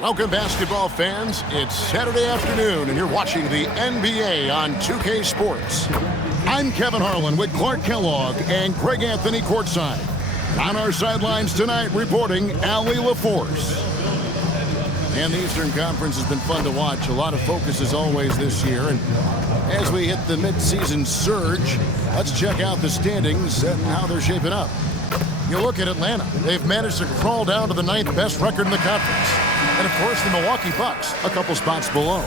Welcome, basketball fans. It's Saturday afternoon, and you're watching the NBA on 2K Sports. I'm Kevin Harlan with Clark Kellogg and Greg Anthony courtside. On our sidelines tonight, reporting Allie LaForce. And the Eastern Conference has been fun to watch. A lot of focus as always this year. And as we hit the mid-season surge, let's check out the standings and how they're shaping up. You look at Atlanta. They've managed to crawl down to the 9th best record in the conference. And, of course, the Milwaukee Bucks, a couple spots below.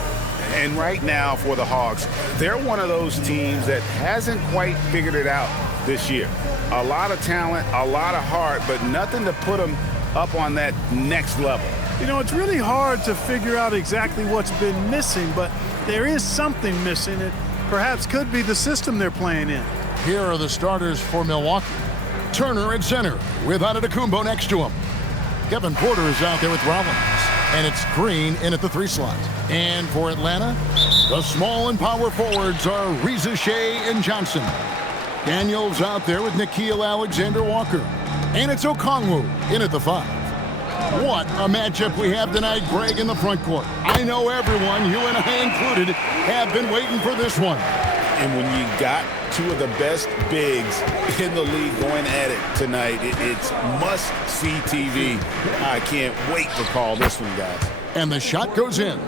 And right now for the Hawks, they're one of those teams that hasn't quite figured it out this year. A lot of talent, a lot of heart, but nothing to put them up on that next level. You know, it's really hard to figure out exactly what's been missing, but there is something missing. It perhaps could be the system they're playing in. Here are the starters for Milwaukee. Turner at center with Antetokounmpo next to him. Kevin Porter is out there with Rollins. And it's Green in at the 3 slot. And for Atlanta, the small and power forwards are Reza Shea and Johnson. Daniels out there with Nickeil Alexander-Walker. And it's Okongwu in at the 5. What a matchup we have tonight, Greg, in the front court. I know everyone, you and I included, have been waiting for this one. And when you got two of the best bigs in the league going at it tonight, it's must-see TV. I can't wait to call this one, guys. And the shot goes in.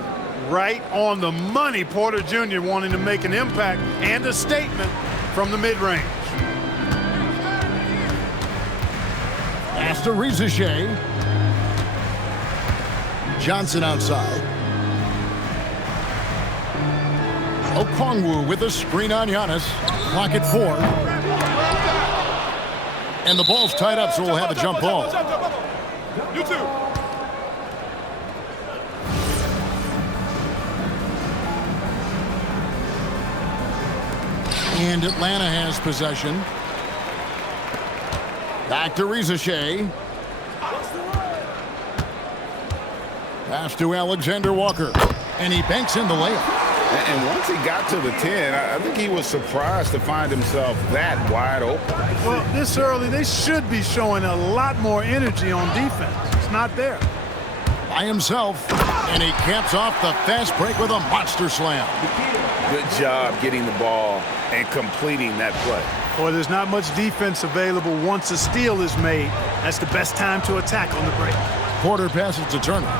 Right on the money, Porter Jr. wanting to make an impact and a statement from the mid-range. Pass to Reza Shea. Johnson outside. Okongwu with a screen on Giannis. Clock at 4. And the ball's tied up, so we'll have a jump ball. You too. And Atlanta has possession. Back to Reza Shea. Pass to Alexander-Walker. And he banks in the layup. And once he got to the 10, I think he was surprised to find himself that wide open. Well, this early, they should be showing a lot more energy on defense. It's not there. By himself, and he caps off the fast break with a monster slam. Good job getting the ball and completing that play. Boy, there's not much defense available once a steal is made. That's the best time to attack on the break. Porter passes to Turner.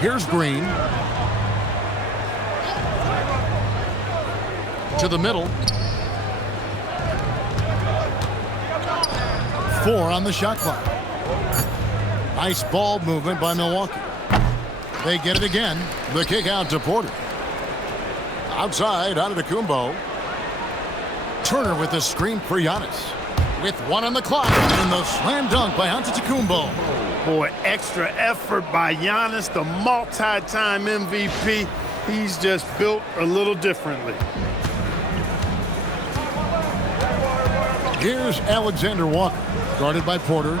Here's Green. To the middle. 4 on the shot clock. Nice ball movement by Milwaukee. They get it again. The kick out to Porter. Outside, Antetokounmpo. Turner with the screen for Giannis. With 1 on the clock. And the slam dunk by Antetokounmpo. Boy, extra effort by Giannis, the multi-time MVP. He's just built a little differently. Here's Alexander-Walker, guarded by Porter.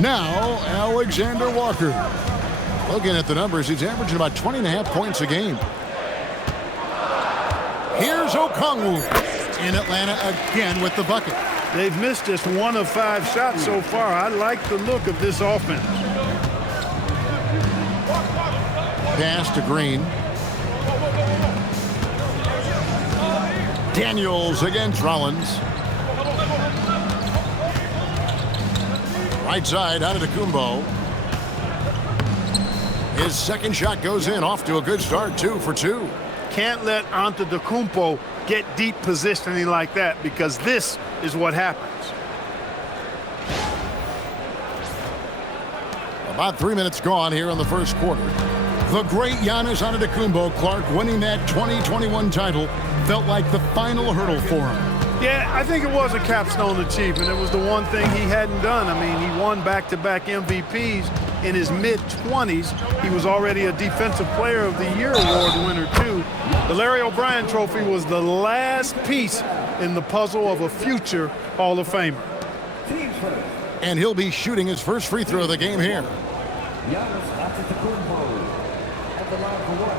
Now, Alexander-Walker. Looking at the numbers, he's averaging about 20.5 points a game. Here's Okongwu in Atlanta again with the bucket. They've missed just 1 of 5 shots so far. I like the look of this offense. Pass to Green. Daniels against Rollins. Right side, Antetokounmpo. His second shot goes in, off to a good start, 2 for 2. Can't let Antetokounmpo get deep positioning like that, because this is what happens. About 3 minutes gone here in the first quarter. The great Giannis Antetokounmpo, Clark, winning that 2021 title felt like the final hurdle for him. Yeah, I think it was a capstone achievement. It was the one thing he hadn't done. I mean, he won back-to-back MVPs in his mid-20s. He was already a Defensive Player of the Year award winner, too. The Larry O'Brien Trophy was the last piece in the puzzle of a future Hall of Famer. And he'll be shooting his first free throw of the game here. Giannis Antetokounmpo at the line for one.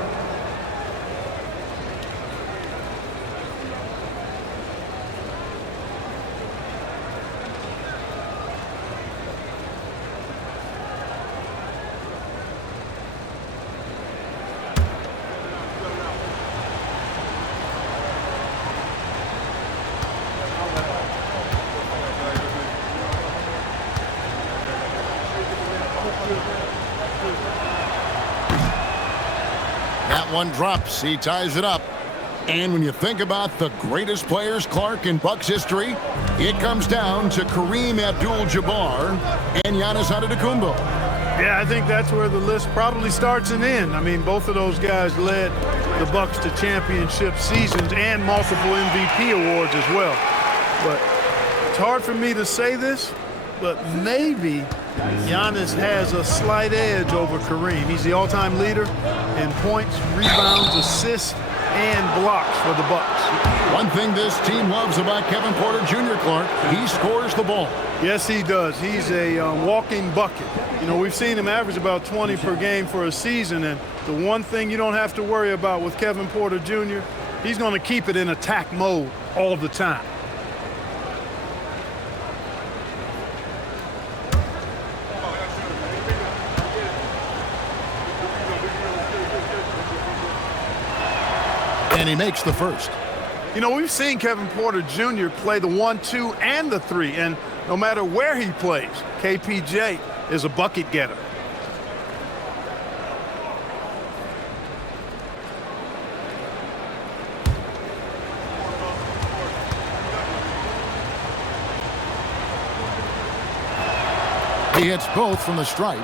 That one drops. He ties it up. And when you think about the greatest players, Clark, in Bucks history, it comes down to Kareem Abdul-Jabbar and Giannis Antetokounmpo. Yeah, I think that's where the list probably starts and ends. I mean, both of those guys led the Bucks to championship seasons and multiple MVP awards as well. But it's hard for me to say this, but maybe Giannis has a slight edge over Kareem. He's the all-time leader in points, rebounds, assists, and blocks for the Bucks. One thing this team loves about Kevin Porter Jr., Clark, he scores the ball. Yes, he does. He's a walking bucket. You know, we've seen him average about 20 per game for a season, and the one thing you don't have to worry about with Kevin Porter Jr., he's going to keep it in attack mode all the time. And he makes the first. You know, we've seen Kevin Porter Jr. play the 1, 2, and the 3, and no matter where he plays, KPJ is a bucket getter. He hits both from the stripe.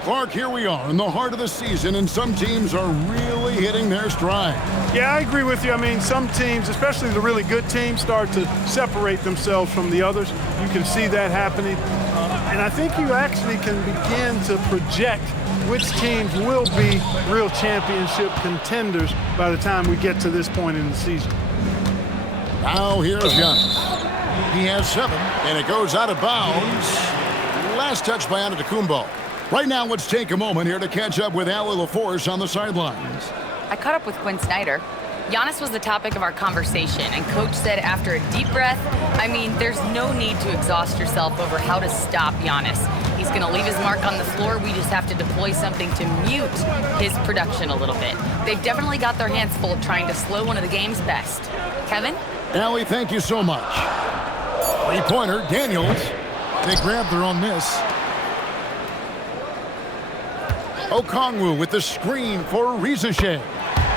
Clark, here we are in the heart of the season, and some teams are really hitting their stride. Yeah, I agree with you. I mean, some teams, especially the really good teams, start to separate themselves from the others. You can see that happening. And I think you actually can begin to project which teams will be real championship contenders by the time we get to this point in the season. Now here's Giannis. He has 7, and it goes out of bounds. Last touch by Antetokounmpo. Right now, let's take a moment here to catch up with Allie LaForce on the sidelines. I caught up with Quinn Snyder. Giannis was the topic of our conversation, and Coach said after a deep breath, I mean, there's no need to exhaust yourself over how to stop Giannis. He's going to leave his mark on the floor. We just have to deploy something to mute his production a little bit. They've definitely got their hands full trying to slow one of the game's best. Kevin? Allie, thank you so much. Three-pointer, Daniels. They grab their own miss. Okongwu with the screen for Reza Shea.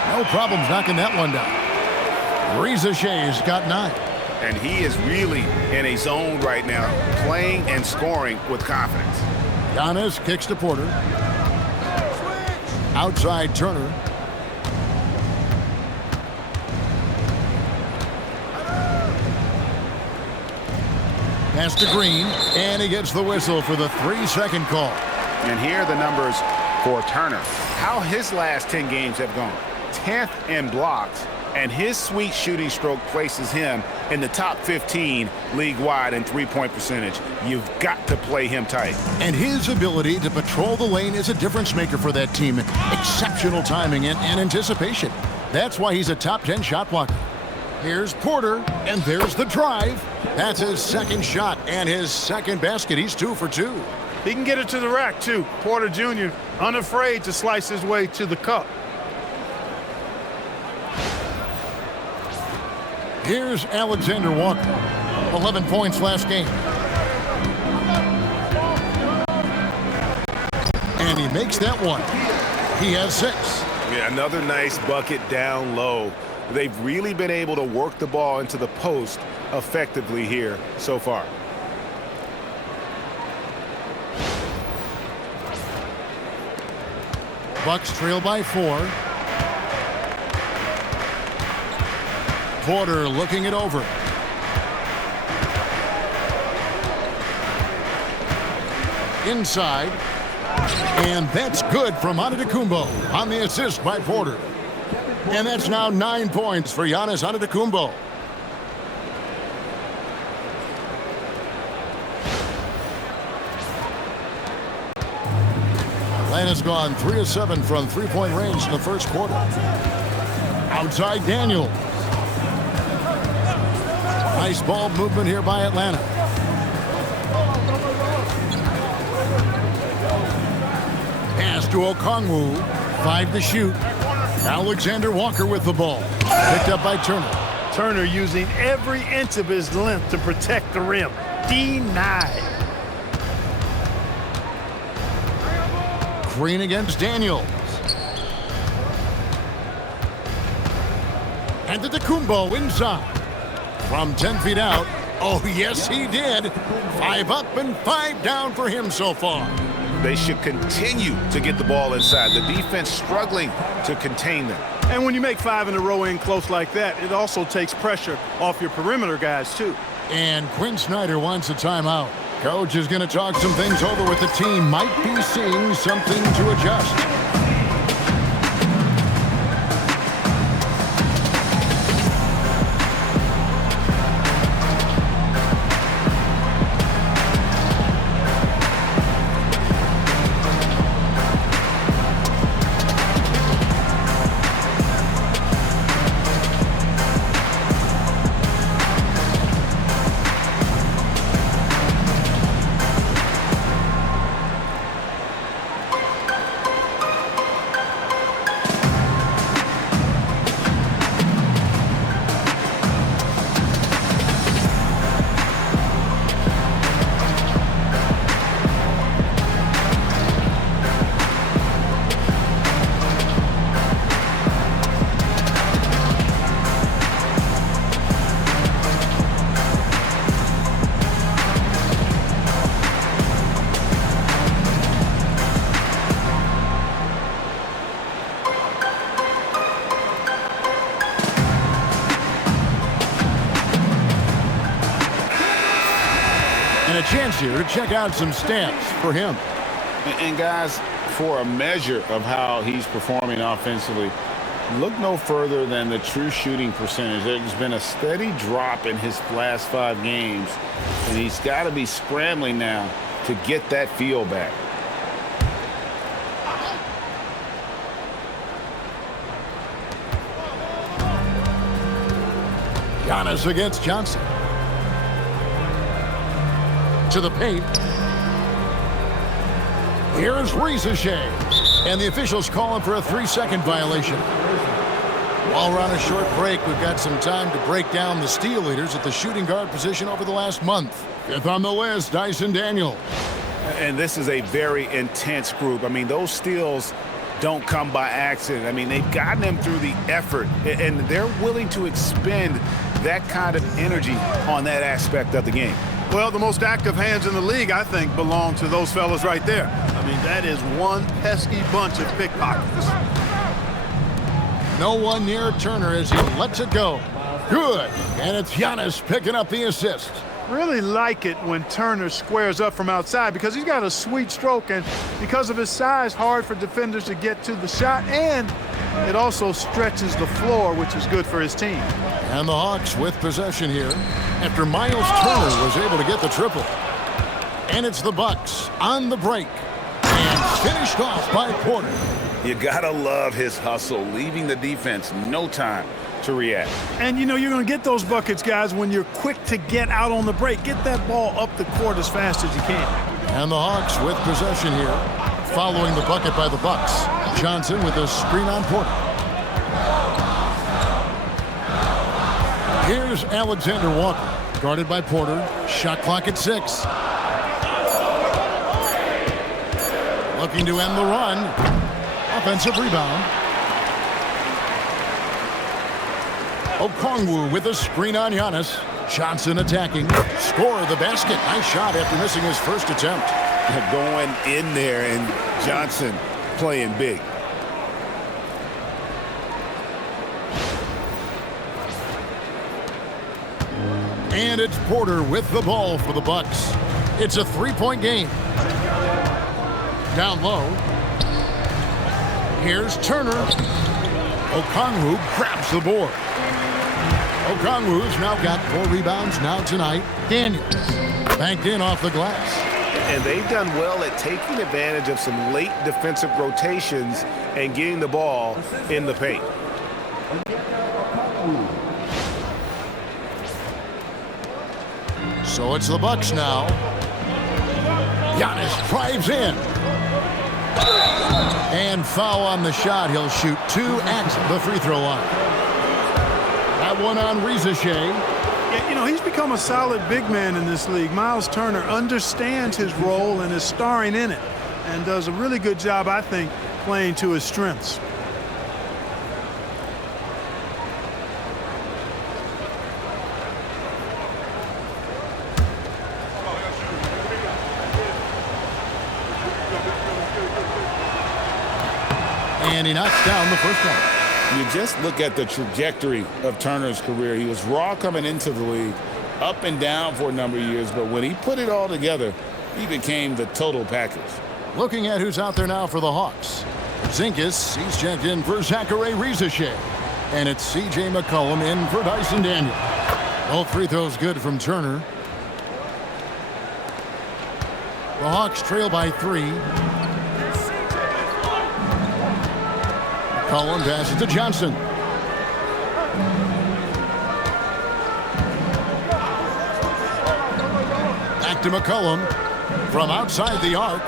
No problems knocking that one down. Reza Shea's got 9. And he is really in a zone right now, playing and scoring with confidence. Giannis kicks to Porter. Outside Turner. Pass to Green, and he gets the whistle for the 3-second call. And here are the numbers for Turner. How his last 10 games have gone. 10th in blocks, and his sweet shooting stroke places him in the top 15 league-wide in three-point percentage. You've got to play him tight. And his ability to patrol the lane is a difference maker for that team. Exceptional timing and anticipation. That's why he's a top 10 shot blocker. Here's Porter, and there's the drive. That's his second shot and his second basket. He's 2 for 2. He can get it to the rack, too. Porter Jr., unafraid to slice his way to the cup. Here's Alexander Walker. 11 points last game. And he makes that one. He has 6. Yeah, another nice bucket down low. They've really been able to work the ball into the post effectively here so far. Bucks trail by 4. Porter looking it over. Inside. And that's good from Antetokounmpo on the assist by Porter. And that's now 9 points for Giannis Antetokounmpo. Atlanta's gone 3 of 7 from three-point range in the first quarter. Outside Daniels. Nice ball movement here by Atlanta. Pass to Okongwu. 5 to shoot. Alexander Walker with the ball. Picked up by Turner. Turner using every inch of his length to protect the rim. Denied. Green against Daniels. And to Kumbo inside. From 10 feet out. Oh, yes, he did. 5 up and 5 down for him so far. They should continue to get the ball inside. The defense struggling to contain them. And when you make 5 in a row in close like that, it also takes pressure off your perimeter guys, too. And Quinn Snyder wants a timeout. Coach is going to talk some things over with the team. Might be seeing something to adjust. And a chance here to check out some stats for him. And guys, for a measure of how he's performing offensively, look no further than the true shooting percentage. There's been a steady drop in his last 5 games, and he's got to be scrambling now to get that feel back. Giannis against Johnson. To the paint. Here's Ricochet. And the officials calling for a 3-second violation. While we're on a short break, we've got some time to break down the steal leaders at the shooting guard position over the last month. 5th on the list, Dyson Daniel. And this is a very intense group. I mean, those steals don't come by accident. I mean, they've gotten them through the effort, and they're willing to expend that kind of energy on that aspect of the game. Well, the most active hands in the league, I think, belong to those fellas right there. I mean, that is one pesky bunch of pickpockets. No one near Turner as he lets it go. Good. And it's Giannis picking up the assist. Really like it when Turner squares up from outside because he's got a sweet stroke, and because of his size, hard for defenders to get to the shot, and it also stretches the floor, which is good for his team. And the Hawks with possession here after Miles Turner was able to get the triple. And it's the Bucks on the break and finished off by Porter. You gotta love his hustle, leaving the defense no time to react. And you know you're going to get those buckets, guys, when you're quick to get out on the break. Get that ball up the court as fast as you can. And the Hawks with possession here, following the bucket by the Bucks. Johnson with a screen on Porter. Here's Alexander Walker, guarded by Porter. Shot clock at 6. Looking to end the run. Offensive rebound. Okongwu with a screen on Giannis. Johnson attacking. Score the basket. Nice shot after missing his first attempt. Going in there, and Johnson playing big. And it's Porter with the ball for the Bucks. It's a 3-point game. Down low. Here's Turner. Okongwu grabs the board. Okongwu's now got 4 rebounds now tonight. Daniels banked in off the glass. And they've done well at taking advantage of some late defensive rotations and getting the ball in the paint. So it's the Bucks now. Giannis drives in. And foul on the shot. He'll shoot 2 at the free throw line. That one on Ricochet. Yeah, you know, he's become a solid big man in this league. Miles Turner understands his role and is starring in it, and does a really good job, I think, playing to his strengths. And he knocks down the first one. You just look at the trajectory of Turner's career. He was raw coming into the league, up and down for a number of years, but when he put it all together, he became the total package. Looking at who's out there now for the Hawks. Zinkus, he's checked in for Zachary Rizachet. And it's C.J. McCollum in for Dyson Daniel. Both free throws good from Turner. The Hawks trail by 3. McCollum passes to Johnson. Back to McCollum from outside the arc.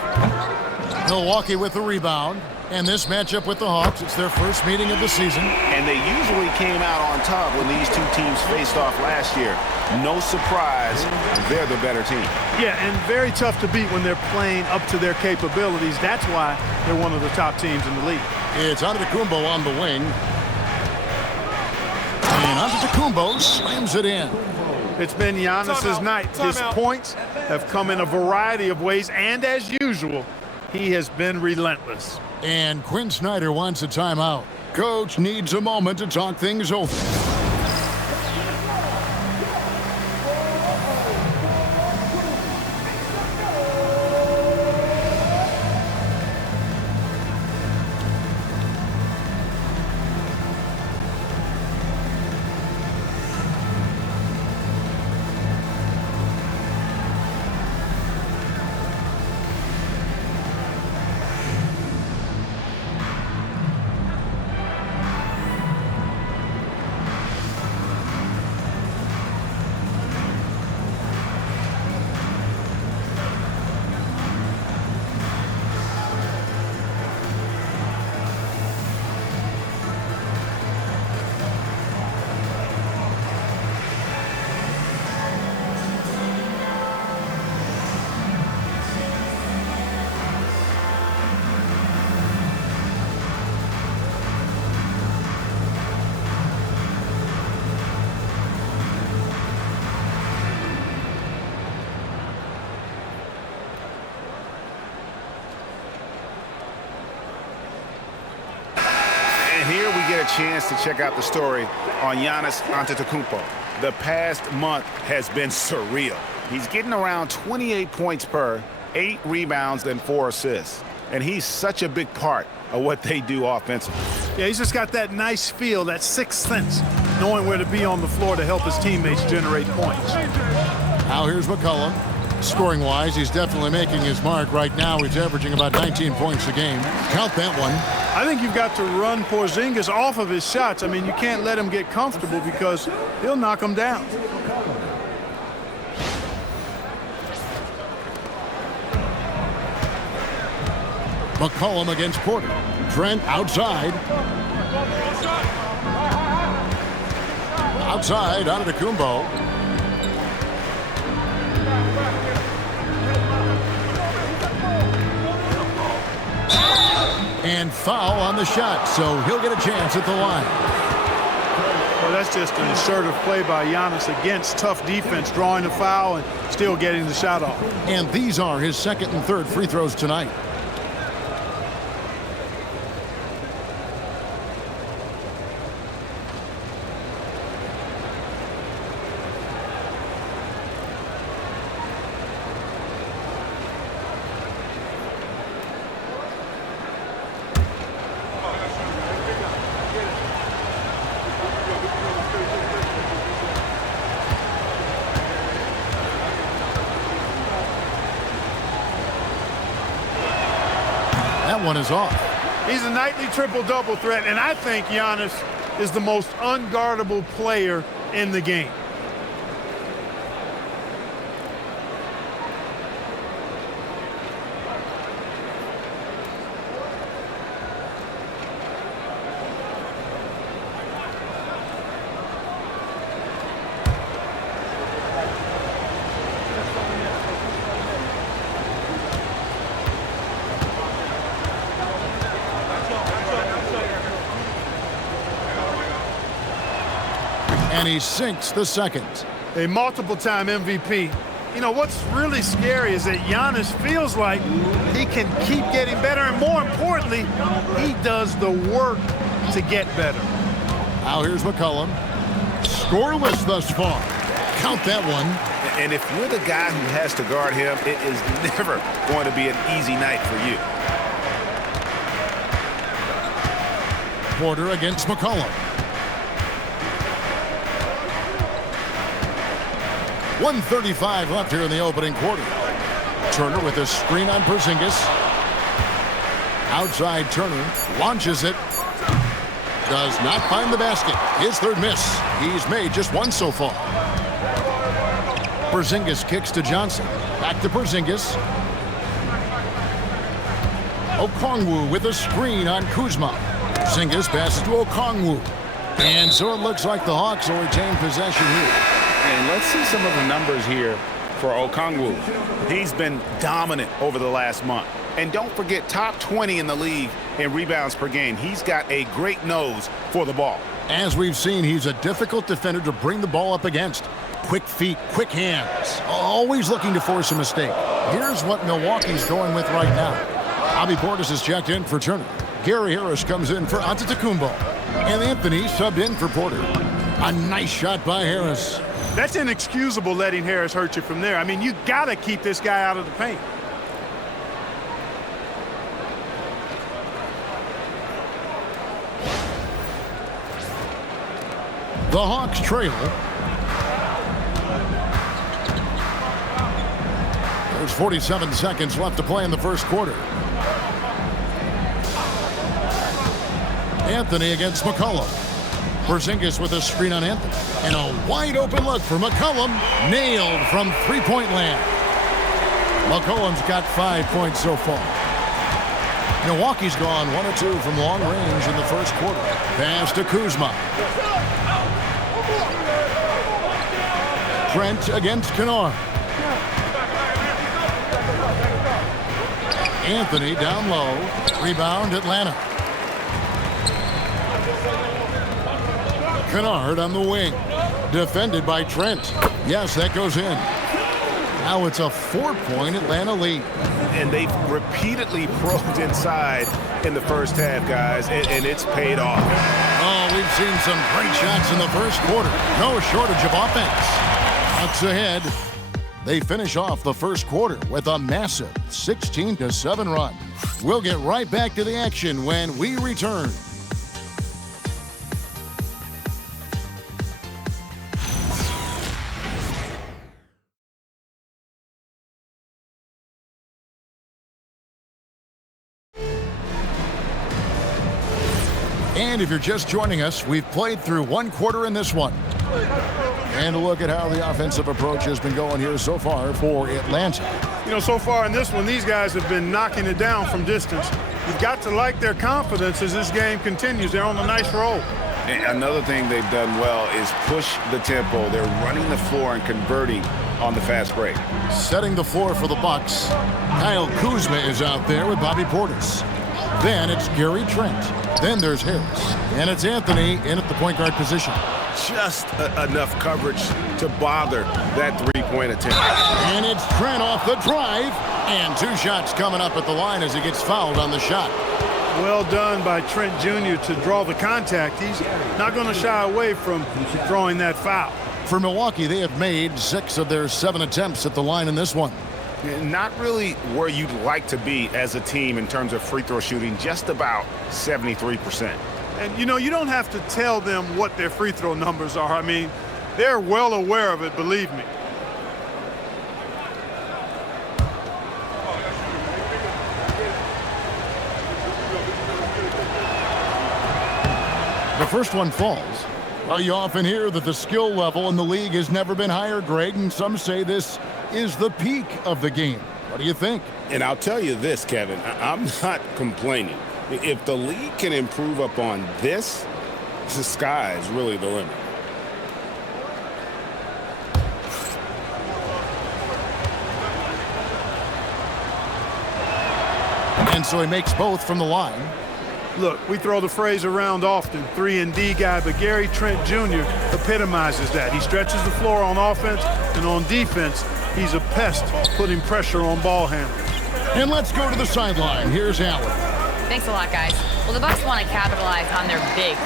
Milwaukee with the rebound. And this matchup with the Hawks, it's their first meeting of the season. And they usually came out on top when these two teams faced off last year. No surprise, they're the better team. Yeah, and very tough to beat when they're playing up to their capabilities. That's why they're one of the top teams in the league. It's Antetokounmpo on the wing. And Antetokounmpo slams it in. It's been Giannis's night. His points have come in a variety of ways, and as usual, he has been relentless. And Quinn Snyder wants a timeout. Coach needs a moment to talk things over. Here we get a chance to check out the story on Giannis Antetokounmpo. The past month has been surreal. He's getting around 28 points per, 8 rebounds, and 4 assists. And he's such a big part of what they do offensively. Yeah, he's just got that nice feel, that sixth sense, knowing where to be on the floor to help his teammates generate points. Now here's McCollum. Scoring-wise, he's definitely making his mark. Right now, he's averaging about 19 points a game. Count that one. I think you've got to run Porzingis off of his shots. I mean, you can't let him get comfortable because he'll knock him down. McCollum against Porter. Trent outside. Outside, Antetokounmpo. And foul on the shot, so he'll get a chance at the line. Well, that's just an assertive play by Giannis against tough defense, drawing the foul and still getting the shot off. And these are his second and third free throws tonight. That one is off. He's a nightly triple-double threat, and I think Giannis is the most unguardable player in the game. And he sinks the second. A multiple-time MVP. You know, what's really scary is that Giannis feels like he can keep getting better, and more importantly, he does the work to get better. Now here's McCollum. Scoreless thus far. Count that one. And if you're the guy who has to guard him, it is never going to be an easy night for you. Porter against McCollum. 1:35 left here in the opening quarter. Turner with a screen on Porzingis. Outside Turner launches it. Does not find the basket. His third miss. He's made just one so far. Porzingis kicks to Johnson. Back to Porzingis. Okongwu with a screen on Kuzma. Porzingis passes to Okongwu. And so it looks like the Hawks will retain possession here. And let's see some of the numbers here for Okongwu. He's been dominant over the last month. And don't forget, top 20 in the league in rebounds per game. He's got a great nose for the ball. As we've seen, he's a difficult defender to bring the ball up against. Quick feet, quick hands. Always looking to force a mistake. Here's what Milwaukee's going with right now. Bobby Portis is checked in for Turner. Gary Harris comes in for Antetokounmpo. And Anthony subbed in for Porter. A nice shot by Harris. That's inexcusable letting Harris hurt you from there. I mean, you got to keep this guy out of the paint. The Hawks trail. There's 47 seconds left to play in the first quarter. Anthony against McCollum. Porzingis with a screen on Anthony. And a wide open look for McCollum. Nailed from three-point land. McCollum's got 5 points so far. Milwaukee's gone 1 of 2 from long range in the first quarter. Pass to Kuzma. Trent against Kennard. Anthony down low. Rebound Atlanta. Kennard on the wing. Defended by Trent. Yes, that goes in. Now it's a 4-point Atlanta lead. And they've repeatedly probed inside in the first half, guys, and it's paid off. Oh, we've seen some great shots in the first quarter. No shortage of offense. Hawks ahead. They finish off the first quarter with a massive 16-7 run. We'll get right back to the action when we return. And if you're just joining us, we've played through one quarter in this one. And a look at how the offensive approach has been going here so far for Atlanta. You know, so far in this one, these guys have been knocking it down from distance. You've got to like their confidence as this game continues. They're on a nice roll. And another thing they've done well is push the tempo. They're running the floor and converting on the fast break. Setting the floor for the Bucks. Kyle Kuzma is out there with Bobby Portis. Then it's Gary Trent. Then there's Harris. And it's Anthony in at the point guard position. Just enough coverage to bother that three-point attempt. And it's Trent off the drive. And 2 shots coming up at the line as he gets fouled on the shot. Well done by Trent Jr. to draw the contact. He's not going to shy away from drawing that foul. For Milwaukee, they have made 6 of their 7 attempts at the line in this one. Not really where you'd like to be as a team in terms of free throw shooting, just about 73%. And, you know, you don't have to tell them what their free throw numbers are. I mean, they're well aware of it, believe me. The first one falls. Well, you often hear that the skill level in the league has never been higher, Greg, and some say this is the peak of the game. What do you think? And I'll tell you this, Kevin, I'm not complaining. If the league can improve upon this, the sky is really the limit. And so he makes both from the line. Look, we throw the phrase around often, 3-and-D guy, but Gary Trent Jr. epitomizes that. He stretches the floor on offense, and on defense, He's a pest putting pressure on ball handlers. And let's go to the sideline. Here's Allen. Thanks a lot, guys. Well, the Bucs want to capitalize on their bigs.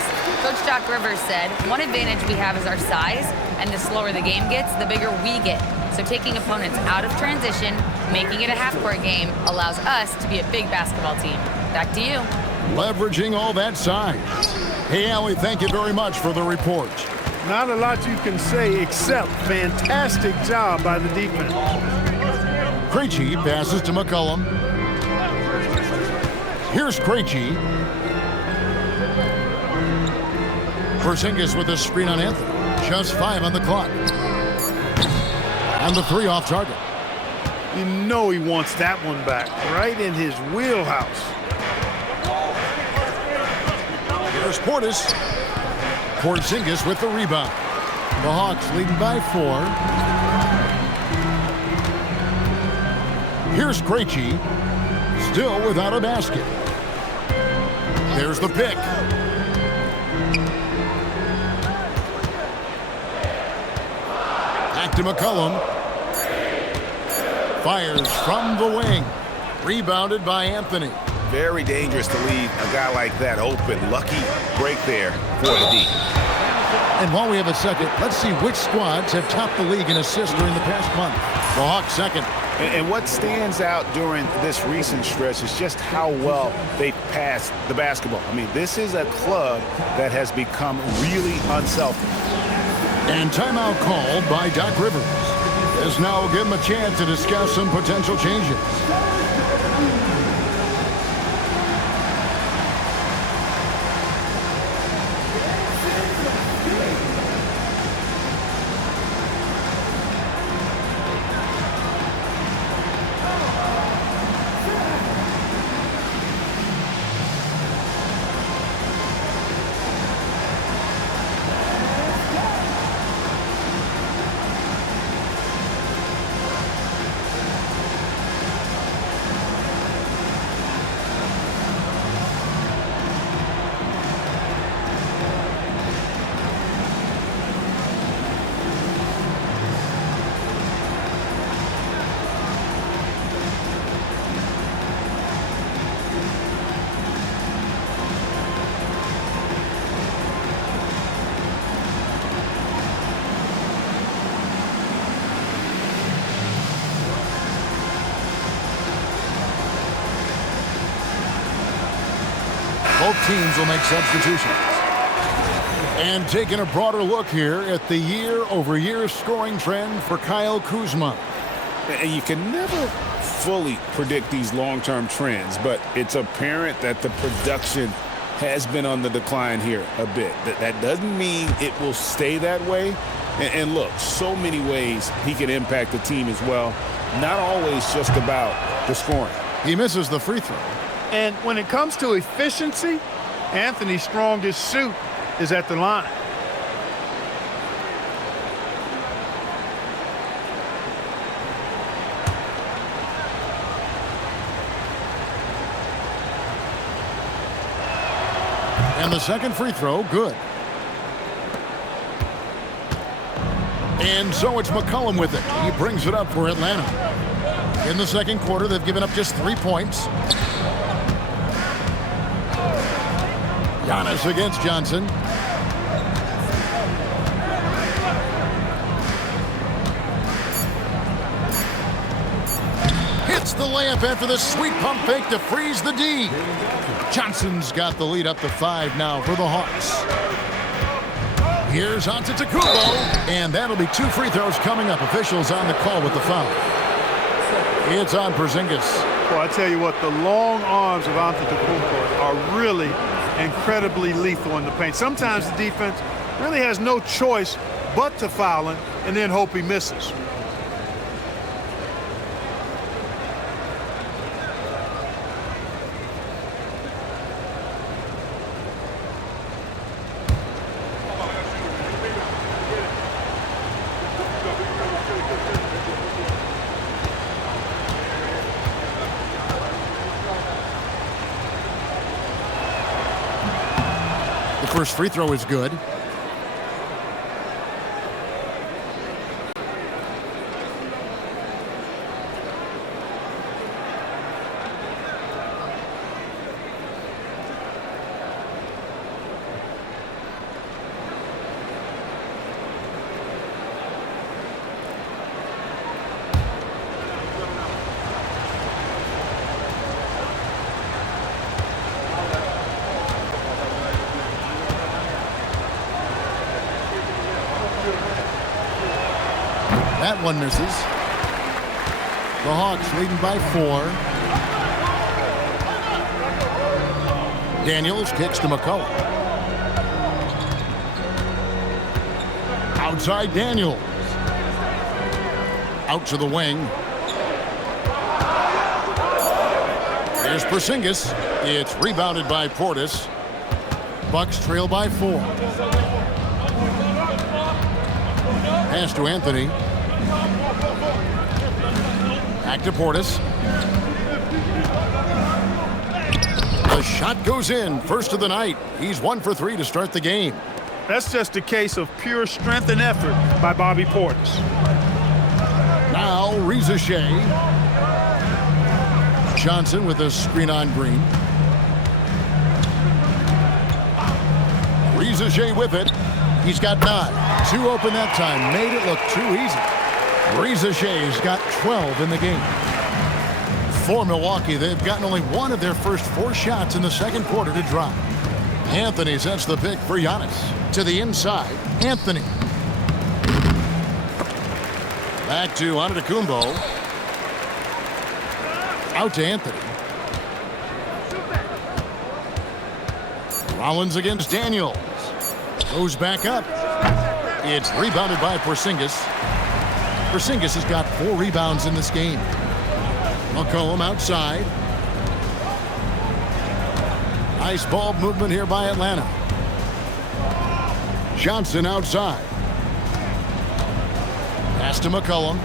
Coach Doc Rivers said, one advantage we have is our size, and the slower the game gets, the bigger we get. So taking opponents out of transition, making it a half-court game, allows us to be a big basketball team. Back to you. Leveraging all that size. Hey, Allie, thank you very much for the report. Not a lot you can say except fantastic job by the defense. Krejci passes to McCollum. Here's Krejci. Porzingis with a screen on Anthony. Just 5 on the clock. And the 3 off target. You know he wants that one back, right in his wheelhouse. Here's Portis. Porzingis with the rebound. The Hawks leading by 4. Here's Krejci. Still without a basket. There's the pick. Back to McCollum. Fires from the wing. Rebounded by Anthony. Very dangerous to leave a guy like that open. Lucky break there for the D. And while we have a second, let's see which squads have topped the league in assists during the past month. The Hawks second. And what stands out during this recent stretch is just how well they passed the basketball. I mean, this is a club that has become really unselfish. And timeout called by Doc Rivers. This now will give him a chance to discuss some potential changes. Both teams will make substitutions. And taking a broader look here at the year-over-year scoring trend for Kyle Kuzma. And you can never fully predict these long-term trends, but it's apparent that the production has been on the decline here a bit. That doesn't mean it will stay that way. And look, so many ways he can impact the team as well. Not always just about the scoring. He misses the free throw. And when it comes to efficiency, Anthony's strongest suit is at the line. And the second free throw, good. And so it's McCollum with it. He brings it up for Atlanta. In the second quarter, they've given up just 3 points. Giannis against Johnson. Hits the layup after the sweet pump fake to freeze the D. Johnson's got the lead up to 5 now for the Hawks. Here's Antetokounmpo, and that'll be 2 free throws coming up. Officials on the call with the foul. It's on Porzingis. Well, I tell you what, the long arms of Antetokounmpo are really incredibly lethal in the paint. Sometimes the defense really has no choice but to foul him and then hope he misses. First free throw is good. That one misses. The Hawks leading by 4. Daniels kicks to McCullough. Outside Daniels. Out to the wing. Here's Porzingis. It's rebounded by Portis. Bucks trail by 4. Pass to Anthony. Back to Portis. The shot goes in. First of the night. He's 1 for 3 to start the game. That's just a case of pure strength and effort by Bobby Portis. Now, Reza Shea. Johnson with a screen on Green. Reza Shea with it. He's got 9. 2 open that time. Made it look too easy. Reza Shea's got 12 in the game. For Milwaukee, they've gotten only 1 of their first 4 shots in the second quarter to drop. Anthony sets the pick for Giannis. To the inside, Anthony. Back to Antetokounmpo. Out to Anthony. Rollins against Daniels. Goes back up. It's rebounded by Porzingis. Porzingis has got 4 rebounds in this game. McCollum outside. Nice ball movement here by Atlanta. Johnson outside. Pass to McCollum.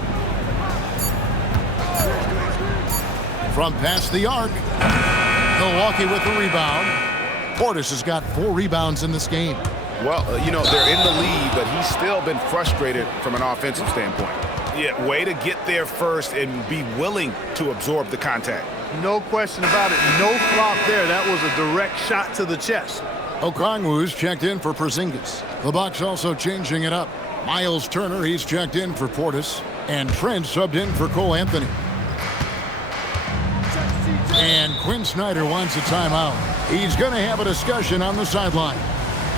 From past the arc. Milwaukee with the rebound. Portis has got 4 rebounds in this game. Well, you know, they're in the lead, but he's still been frustrated from an offensive standpoint. Yeah, way to get there first and be willing to absorb the contact. No question about it. No flop there. That was a direct shot to the chest. Okongwu's checked in for Porzingis. The Bucks also changing it up. Miles Turner, he's checked in for Portis. And Trent subbed in for Cole Anthony. And Quinn Snyder wants a timeout. He's going to have a discussion on the sideline.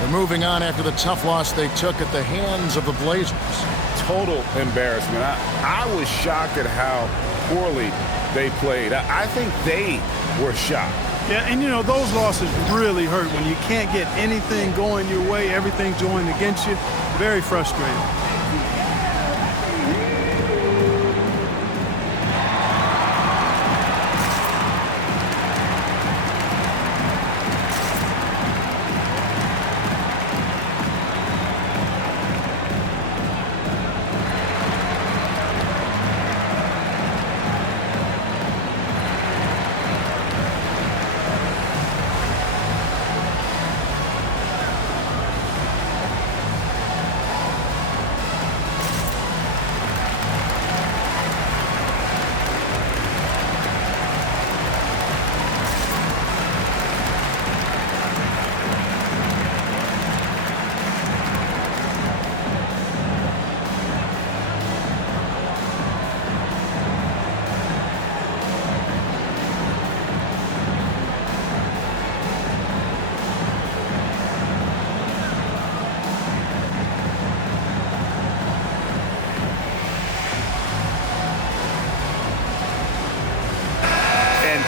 They're moving on after the tough loss they took at the hands of the Blazers. Total embarrassment. I was shocked at how poorly they played. I think they were shocked. Yeah, and you know, those losses really hurt when you can't get anything going your way, everything's going against you. Very frustrating.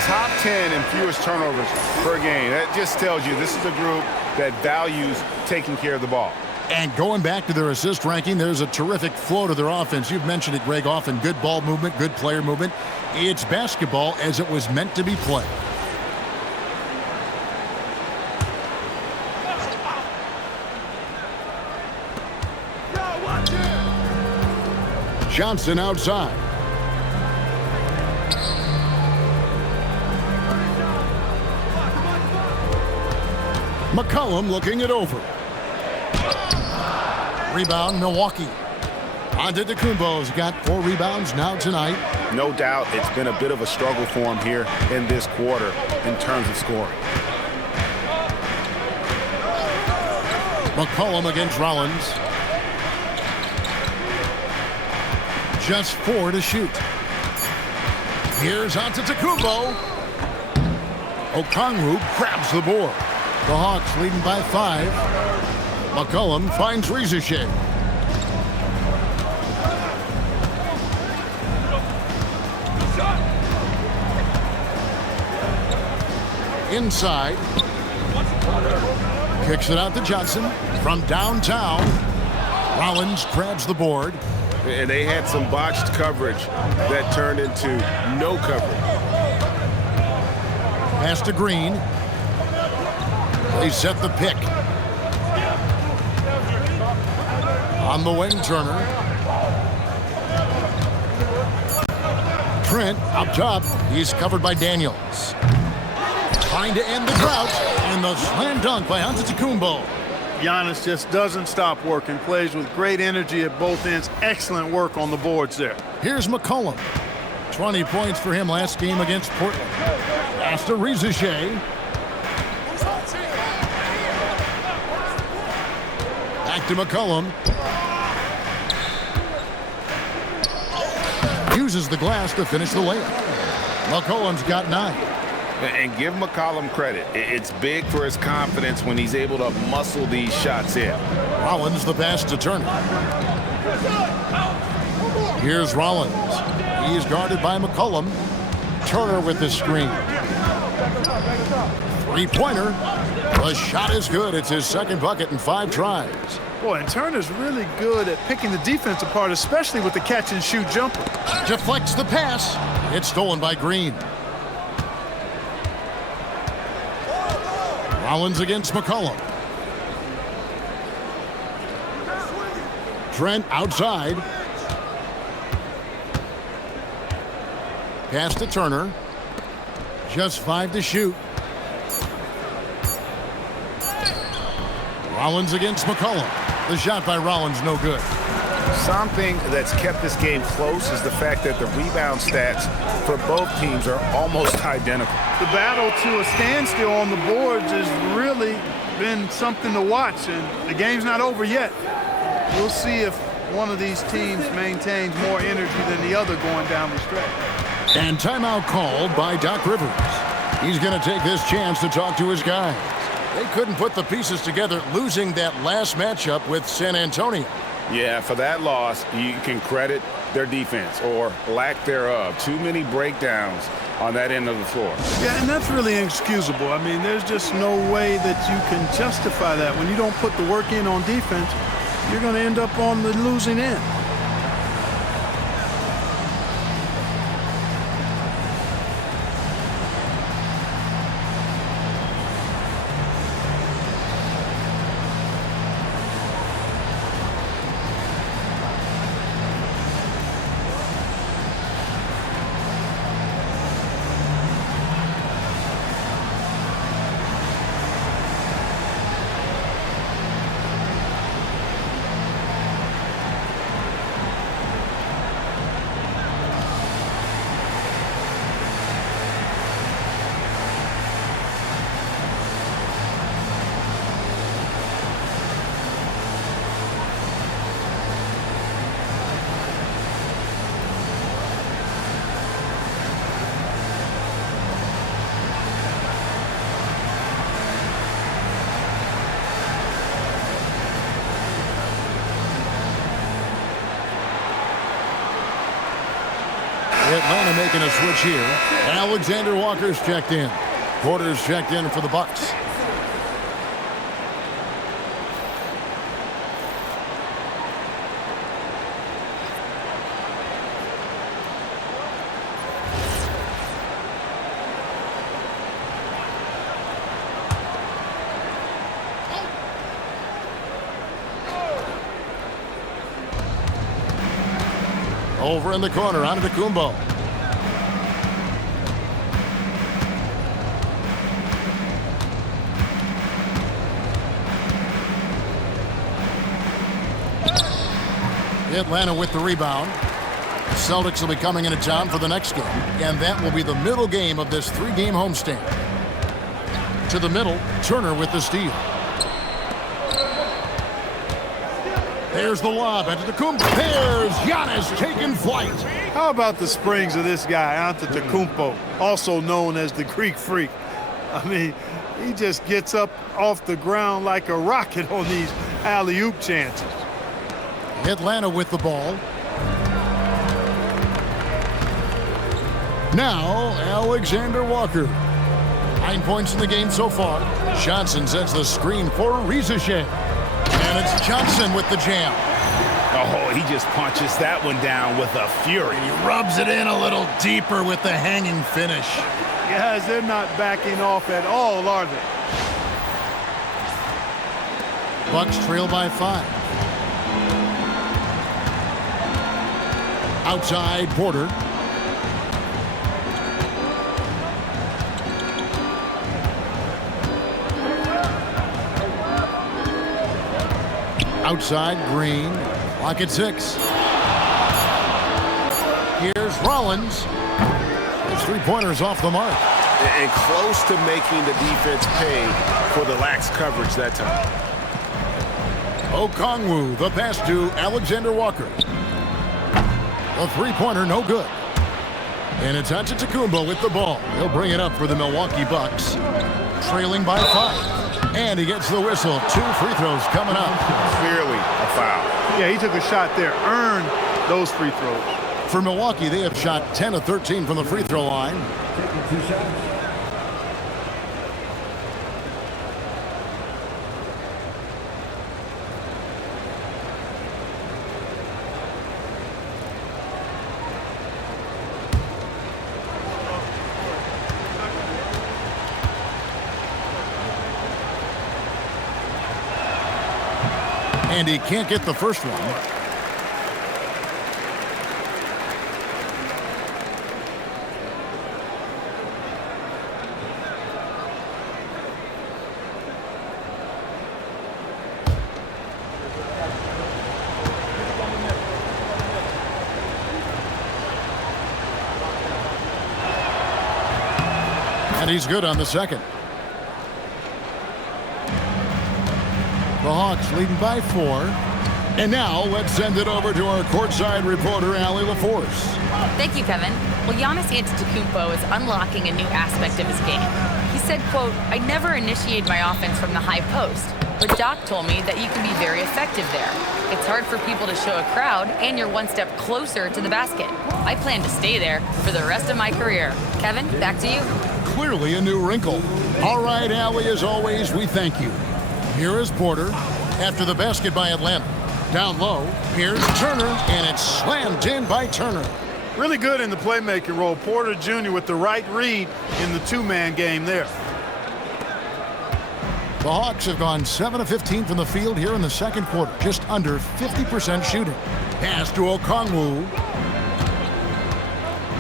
Top 10 in fewest turnovers per game. That just tells you this is a group that values taking care of the ball. And going back to their assist ranking, there's a terrific flow to their offense. You've mentioned it, Greg, often good ball movement, good player movement. It's basketball as it was meant to be played. Johnson outside. McCollum looking it over. Rebound, Milwaukee. Antetokounmpo's got 4 rebounds now tonight. No doubt it's been a bit of a struggle for him here in this quarter in terms of scoring. McCollum against Rollins. Just 4 to shoot. Here's Antetokounmpo. Okongwu grabs the board. The Hawks leading by 5. McCollum finds Reza Shea. Inside. Kicks it out to Johnson from downtown. Rollins grabs the board. And they had some botched coverage that turned into no coverage. Pass to Green. They set the pick. On the wing, Turner. Trent up top. He's covered by Daniels. Trying to end the drought. And the slam dunk by Antetokounmpo. Giannis just doesn't stop working. Plays with great energy at both ends. Excellent work on the boards there. Here's McCollum. 20 points for him last game against Portland. Pass to Rizachet. Back to McCollum. Uses the glass to finish the layup. McCollum's got 9. And give McCollum credit. It's big for his confidence when he's able to muscle these shots in. Rollins the pass to Turner. Here's Rollins. He's guarded by McCollum. Turner with the screen. Three-pointer. The shot is good. It's his second bucket in 5 tries. Boy, and Turner's really good at picking the defense apart, especially with the catch-and-shoot jumper. Deflects the pass. It's stolen by Green. Rollins against McCollum. Trent outside. Pass to Turner. Just 5 to shoot. Rollins against McCollum. The shot by Rollins no good. Something that's kept this game close is the fact that the rebound stats for both teams are almost identical. The battle to a standstill on the boards has really been something to watch, and the game's not over yet. We'll see if one of these teams maintains more energy than the other going down the stretch. And timeout called by Doc Rivers. He's going to take this chance to talk to his guys. They couldn't put the pieces together, losing that last matchup with San Antonio. Yeah, for that loss, you can credit their defense or lack thereof. Too many breakdowns on that end of the floor. Yeah, and that's really inexcusable. I mean, there's just no way that you can justify that. When you don't put the work in on defense, you're going to end up on the losing end. Atlanta making a switch here. Alexander Walker's checked in. Porter's checked in for the Bucks. Over in the corner, Antetokounmpo. Atlanta with the rebound. The Celtics will be coming into town for the next game, and that will be the middle game of this 3-game homestand. To the middle, Turner with the steal. There's the lob, Antetokounmpo. There's Giannis taking flight. How about the springs of this guy, Antetokounmpo, also known as the Greek Freak? I mean, he just gets up off the ground like a rocket on these alley-oop chances. Atlanta with the ball. Now, Alexander Walker. 9 points in the game so far. Johnson sets the screen for Rizachet. And it's Johnson with the jam. Oh, he just punches that one down with a fury. He rubs it in a little deeper with the hanging finish. Guys, they're not backing off at all, are they? Bucks trail by 5. Outside, Porter. Outside, Green. Clock at 6. Here's Rollins. His three-pointer's off the mark. And close to making the defense pay for the lax coverage that time. Okongwu, the pass to Alexander Walker. The three-pointer, no good. And it's Antetokounmpo with the ball. He'll bring it up for the Milwaukee Bucks. Trailing by 5. And he gets the whistle. 2 free throws coming up. Clearly a foul. Yeah, he took a shot there, earned those free throws. For Milwaukee, they have shot 10 of 13 from the free throw line. Taking 2 shots. And he can't get the first one. And he's good on the second. The Hawks leading by 4. And now let's send it over to our courtside reporter, Allie LaForce. Thank you, Kevin. Well, Giannis Antetokounmpo is unlocking a new aspect of his game. He said, quote, "I never initiate my offense from the high post, but Doc told me that you can be very effective there. It's hard for people to show a crowd, and you're one step closer to the basket. I plan to stay there for the rest of my career." Kevin, back to you. Clearly a new wrinkle. All right, Allie, as always, we thank you. Here is Porter after the basket by Atlanta. Down low, here's Turner, and it's slammed in by Turner. Really good in the playmaking role. Porter Jr. with the right read in the two-man game there. The Hawks have gone 7 of 15 from the field here in the second quarter. Just under 50% shooting. Pass to Okongwu.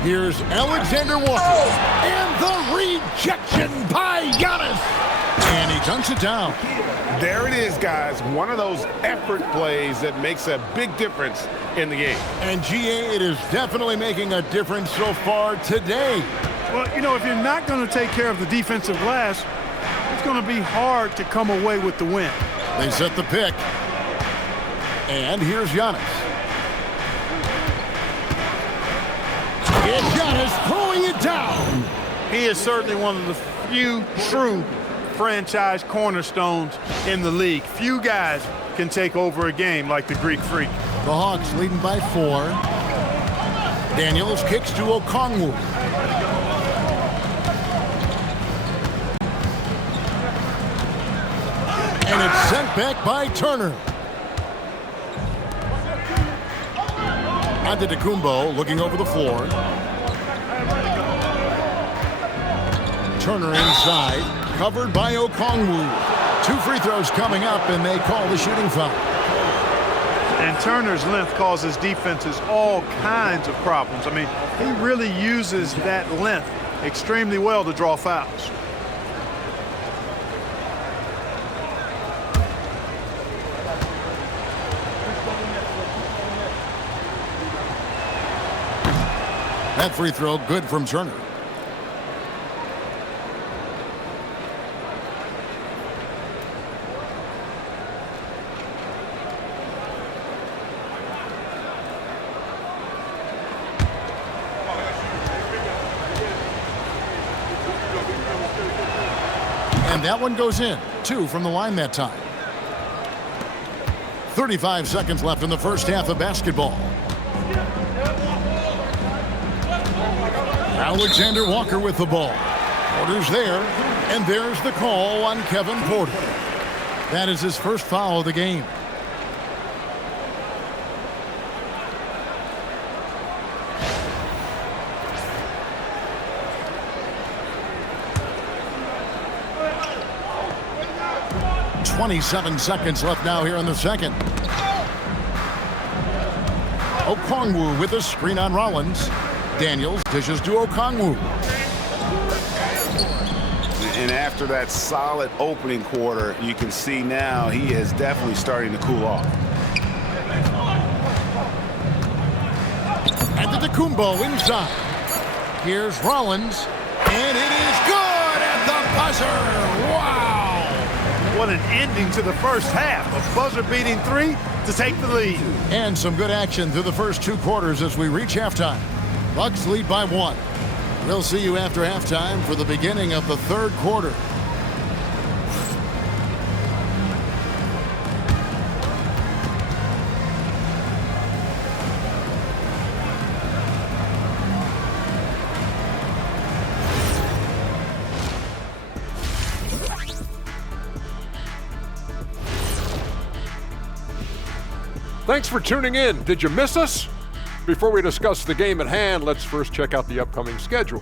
Here's Alexander Walker. And the rejection by Giannis. And he dunks it down. There it is, guys. One of those effort plays that makes a big difference in the game. And GA, it is definitely making a difference so far today. Well, you know, if you're not going to take care of the defensive glass, it's going to be hard to come away with the win. They set the pick. And here's Giannis. And Giannis throwing it down. He is certainly one of the few true franchise cornerstones in the league. Few guys can take over a game like the Greek Freak. The Hawks leading by 4. Daniels kicks to Okongwu. And it's sent back by Turner. Antetokounmpo looking over the floor. Turner inside, covered by Okongwu. 2 free throws coming up, and they call the shooting foul. And Turner's length causes defenses all kinds of problems. I mean, he really uses that length extremely well to draw fouls. That free throw good from Turner. And that one goes in. 2 from the line that time. 35 seconds left in the first half of basketball. Alexander Walker with the ball. Porter's there, and there's the call on Kevin Porter. That is his first foul of the game. .27 seconds left now here in the second. Okongwu with a screen on Rollins. Daniels dishes to Okongwu. And after that solid opening quarter, you can see now he is definitely starting to cool off. Antetokounmpo inside. Here's Rollins, and it is good at the buzzer. Wow! What an ending to the first half. A buzzer-beating three to take the lead. And some good action through the first two quarters as we reach halftime. Bucks lead by 1. We'll see you after halftime for the beginning of the third quarter. Thanks for tuning in. Did you miss us? Before we discuss the game at hand, let's first check out the upcoming schedule.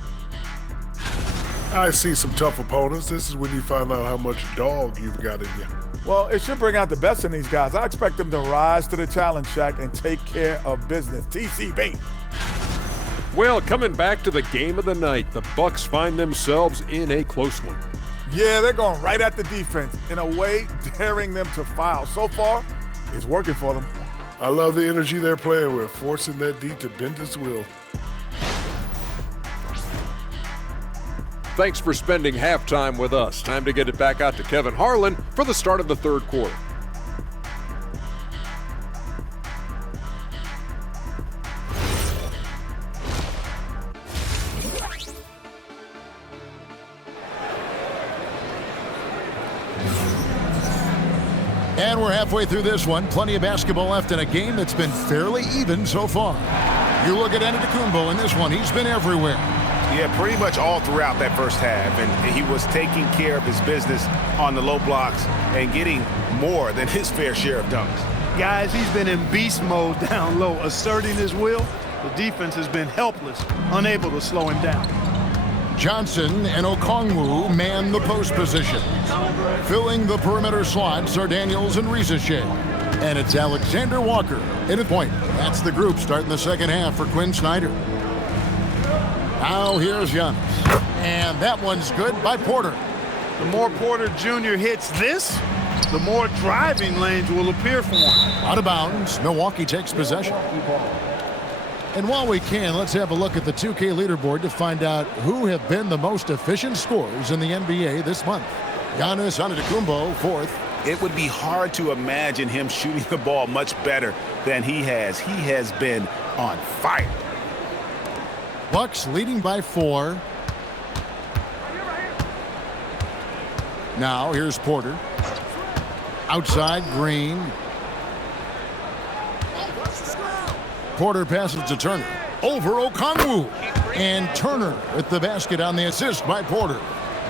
I see some tough opponents. This is when you find out how much dog you've got in you. Well, it should bring out the best in these guys. I expect them to rise to the challenge, Shaq, and take care of business. TCB. Well, coming back to the game of the night, the Bucks find themselves in a close one. Yeah, they're going right at the defense, in a way daring them to foul. So far, it's working for them. I love the energy they're playing with, forcing that D to bend his will. Thanks for spending halftime with us. Time to get it back out to Kevin Harlan for the start of the third quarter. And we're halfway through this one. Plenty of basketball left in a game that's been fairly even so far. You look at Antetokounmpo in this one. He's been everywhere. Yeah, pretty much all throughout that first half. And he was taking care of his business on the low blocks and getting more than his fair share of dunks. Guys, he's been in beast mode down low, asserting his will. The defense has been helpless, unable to slow him down. Johnson and Okongwu man the post position. Filling the perimeter slots are Daniels and Rizachet. And it's Alexander Walker in a point. That's the group starting the second half for Quinn Snyder. Now here's Giannis. And that one's good by Porter. The more Porter Jr. hits this, the more driving lanes will appear for him. Out of bounds, Milwaukee takes possession. And while we can, let's have a look at the 2K leaderboard to find out who have been the most efficient scorers in the NBA this month. Giannis Antetokounmpo, 4th. It would be hard to imagine him shooting the ball much better than he has. He has been on fire. Bucks leading by 4. Now here's Porter. Outside, Green. Porter passes to Turner. Over Okongwu. And Turner with the basket on the assist by Porter.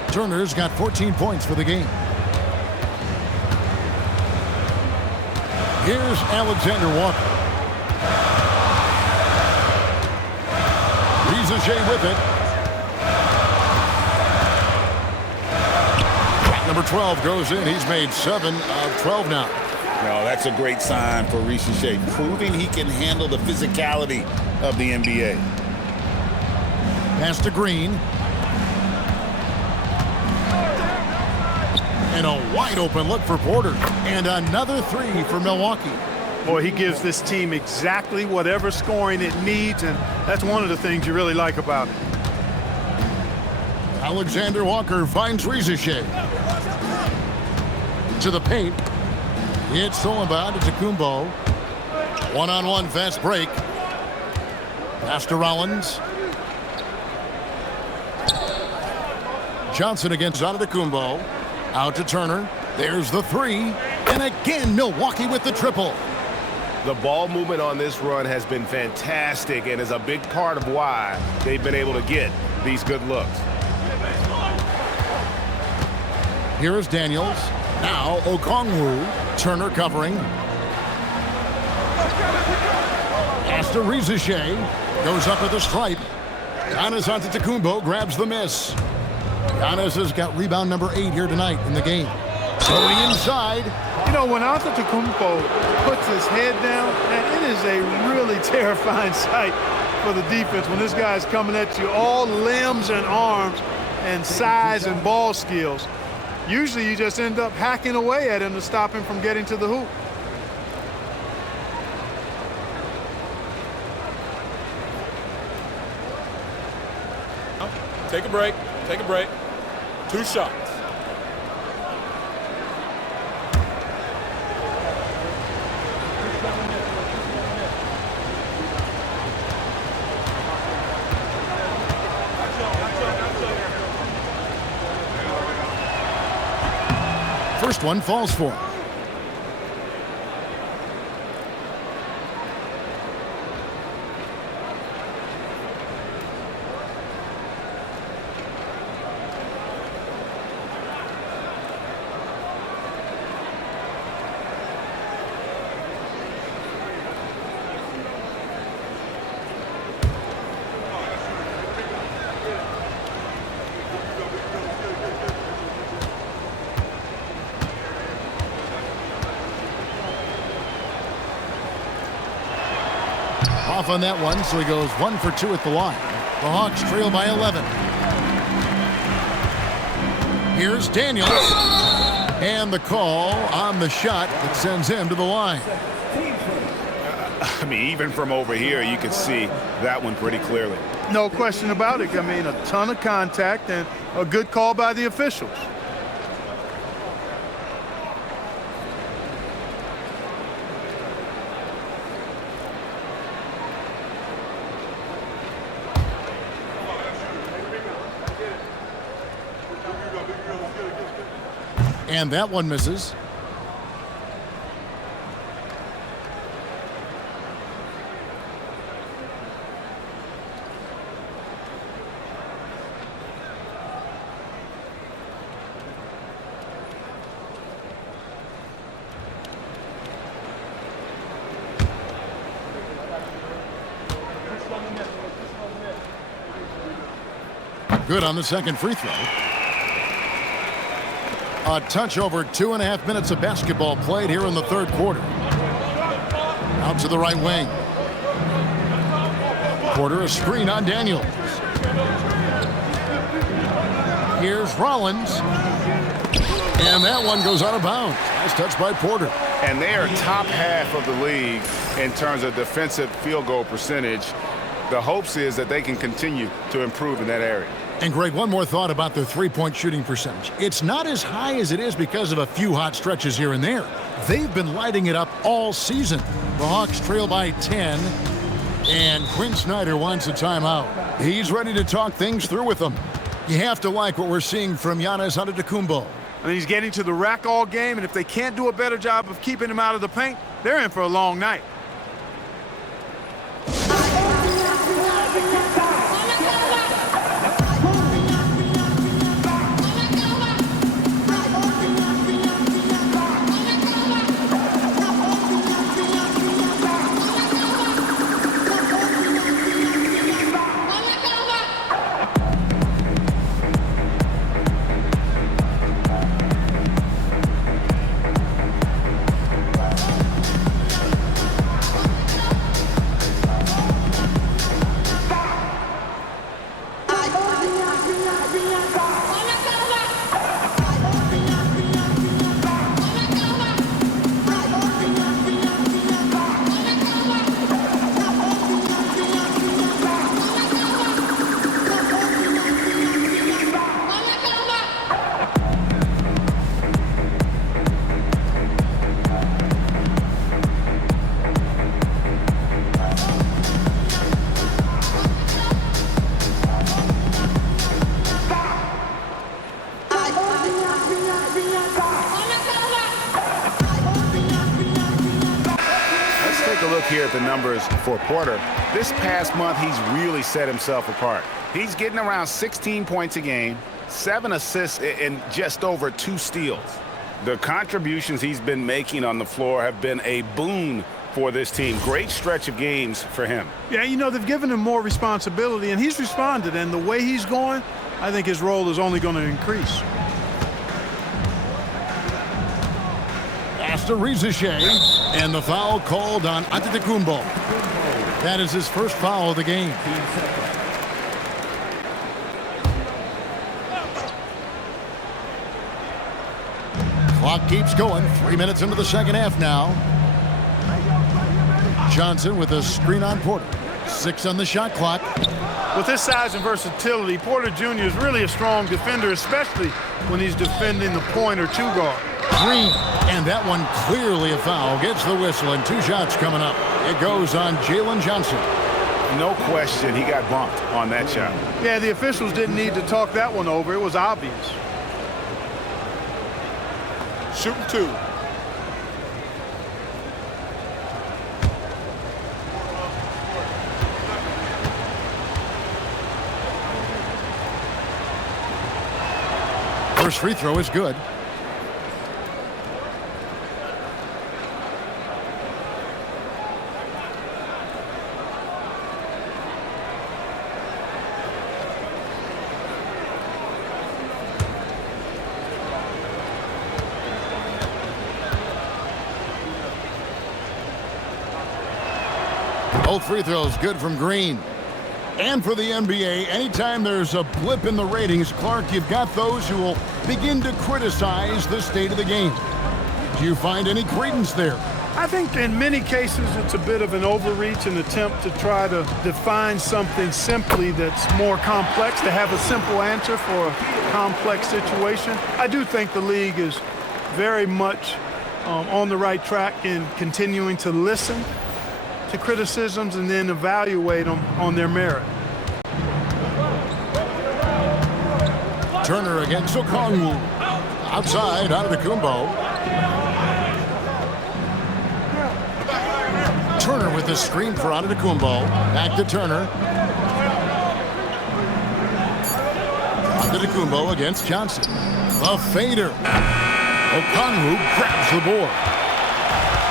Turner's got 14 points for the game. Here's Alexander Walker. Rizachet with it. Number 12 goes in. He's made 7 of 12 now. No, that's a great sign for Rizachet, proving he can handle the physicality of the NBA. Pass to Green. And a wide open look for Porter. And another 3 for Milwaukee. Boy, he gives this team exactly whatever scoring it needs, and that's one of the things you really like about it. Alexander Walker finds Rizachet. To the paint. It's stolen by Antetokounmpo. One-on-one fast break. Pass to Rollins. Johnson against Antetokounmpo. Out to Turner. There's the 3. And again, Milwaukee with the triple. The ball movement on this run has been fantastic and is a big part of why they've been able to get these good looks. Here is Daniels. Now Okongwu. Turner covering. Pass to Rizeshe. Goes up at the stripe. Giannis Antetokounmpo grabs the miss. Giannis has got rebound number 8 here tonight in the game. Going inside. You know, when Antetokounmpo puts his head down, man, it is a really terrifying sight for the defense when this guy's coming at you, all limbs and arms and size and ball skills. Usually you just end up hacking away at him to stop him from getting to the hoop. Take a break. Take a break. 2 shots. First one falls for him. Off on that one, so he goes 1 for 2 at the line. The Hawks trail by 11. Here's Daniels. And the call on the shot that sends him to the line. I mean, even from over here, you can see that one pretty clearly. No question about it. I mean, a ton of contact and a good call by the officials. And that one misses. Good on the second free throw. A touch over 2.5 minutes of basketball played here in the third quarter. Out to the right wing. Porter, a screen on Daniels. Here's Rollins. And that one goes out of bounds. Nice touch by Porter. And they are top half of the league in terms of defensive field goal percentage. The hopes is that they can continue to improve in that area. And Greg, one more thought about their three-point shooting percentage. It's not as high as it is because of a few hot stretches here and there. They've been lighting it up all season. The Hawks trail by 10, and Quinn Snyder wants a timeout. He's ready to talk things through with them. You have to like what we're seeing from Giannis Antetokounmpo. I mean, he's getting to the rack all game, and if they can't do a better job of keeping him out of the paint, they're in for a long night. here at the numbers for Porter, this past month he's really set himself apart. He's getting around 16 points a game, 7 assists, and just over 2 steals. The contributions he's been making on the floor have been a boon for this team. Great stretch of games for him. Yeah, you know, they've given him more responsibility, and he's responded. And the way he's going, I think his role is only going to increase. Pass to Rizichet, and the foul called on Antetokounmpo. That is his first foul of the game. Clock keeps going. 3 minutes into the second half now. Johnson with a screen on Porter. 6 on the shot clock. With his size and versatility, Porter Jr. is really a strong defender, especially when he's defending the point or 2 guard. Green, and that one clearly a foul. Gets the whistle, and 2 shots coming up. It goes on Jalen Johnson. No question he got bumped on that shot. Yeah, the officials didn't need to talk that one over. It was obvious. Shooting 2. First free throw is good. Both free throws good from Green. And for the NBA, anytime there's a blip in the ratings, Clark, you've got those who will begin to criticize the state of the game. Do you find any credence there? I think in many cases it's a bit of an overreach, an attempt to try to define something simply that's more complex, to have a simple answer for a complex situation. I do think the league is very much on the right track in continuing to listen to criticisms and then evaluate them on their merit. Turner against Okongwu. Outside, Antetokounmpo. Turner with the screen for Antetokounmpo. Back to Turner. Antetokounmpo against Johnson. The fader. Okongwu grabs the board.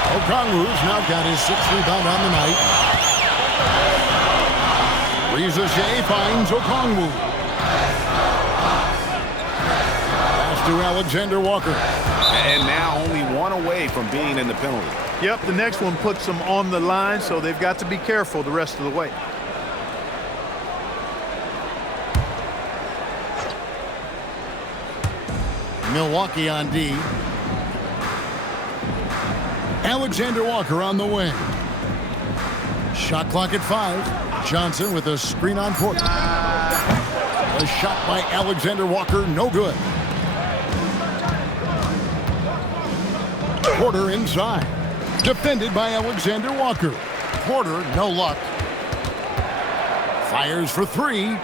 Okongwu's now got his 6th rebound on the night. Rizichet finds Okongwu. Pass to Alexander Walker. And now only 1 away from being in the penalty. Yep, the next one puts them on the line, so they've got to be careful the rest of the way. Milwaukee on D. Alexander Walker on the wing. Shot clock at 5. Johnson with a screen on Porter. A shot by Alexander Walker, no good. Porter inside. Defended by Alexander Walker. Porter, no luck. Fires for 3.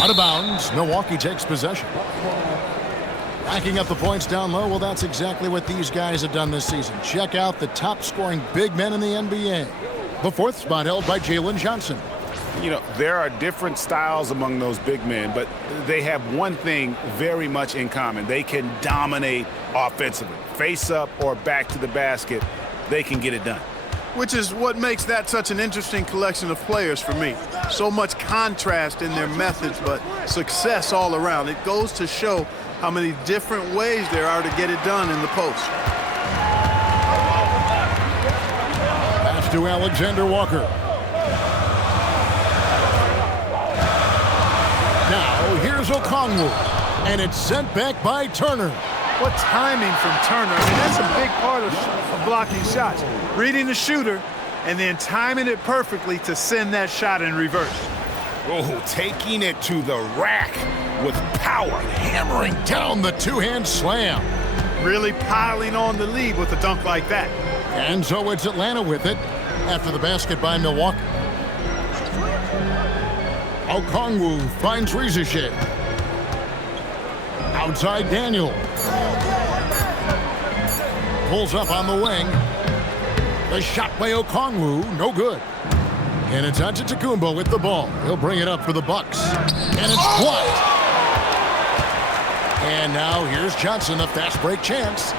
Out of bounds. Milwaukee takes possession. Racking up the points down low, well, that's exactly what these guys have done this season. Check out the top-scoring big men in the NBA. The 4th spot held by Jalen Johnson. You know, there are different styles among those big men, but they have one thing very much in common. They can dominate offensively. Face up or back to the basket, they can get it done. Which is what makes that such an interesting collection of players for me. So much contrast in their methods, but success all around. It goes to show how many different ways there are to get it done in the post. Pass to Alexander Walker. Now here's Okongwu, and it's sent back by Turner. What timing from Turner. I mean, that's a big part of blocking shots. Reading the shooter and then timing it perfectly to send that shot in reverse. Oh, taking it to the rack with power. Hammering down the 2-hand slam. Really piling on the lead with a dunk like that. And so it's Atlanta with it after the basket by Milwaukee. Okongwu finds Rizichet. Outside Daniel. Pulls up on the wing. The shot by Okongwu, no good. And it's Antetokounmpo with the ball. He'll bring it up for the Bucks. And it's blocked. And now here's Johnson, a fast break chance.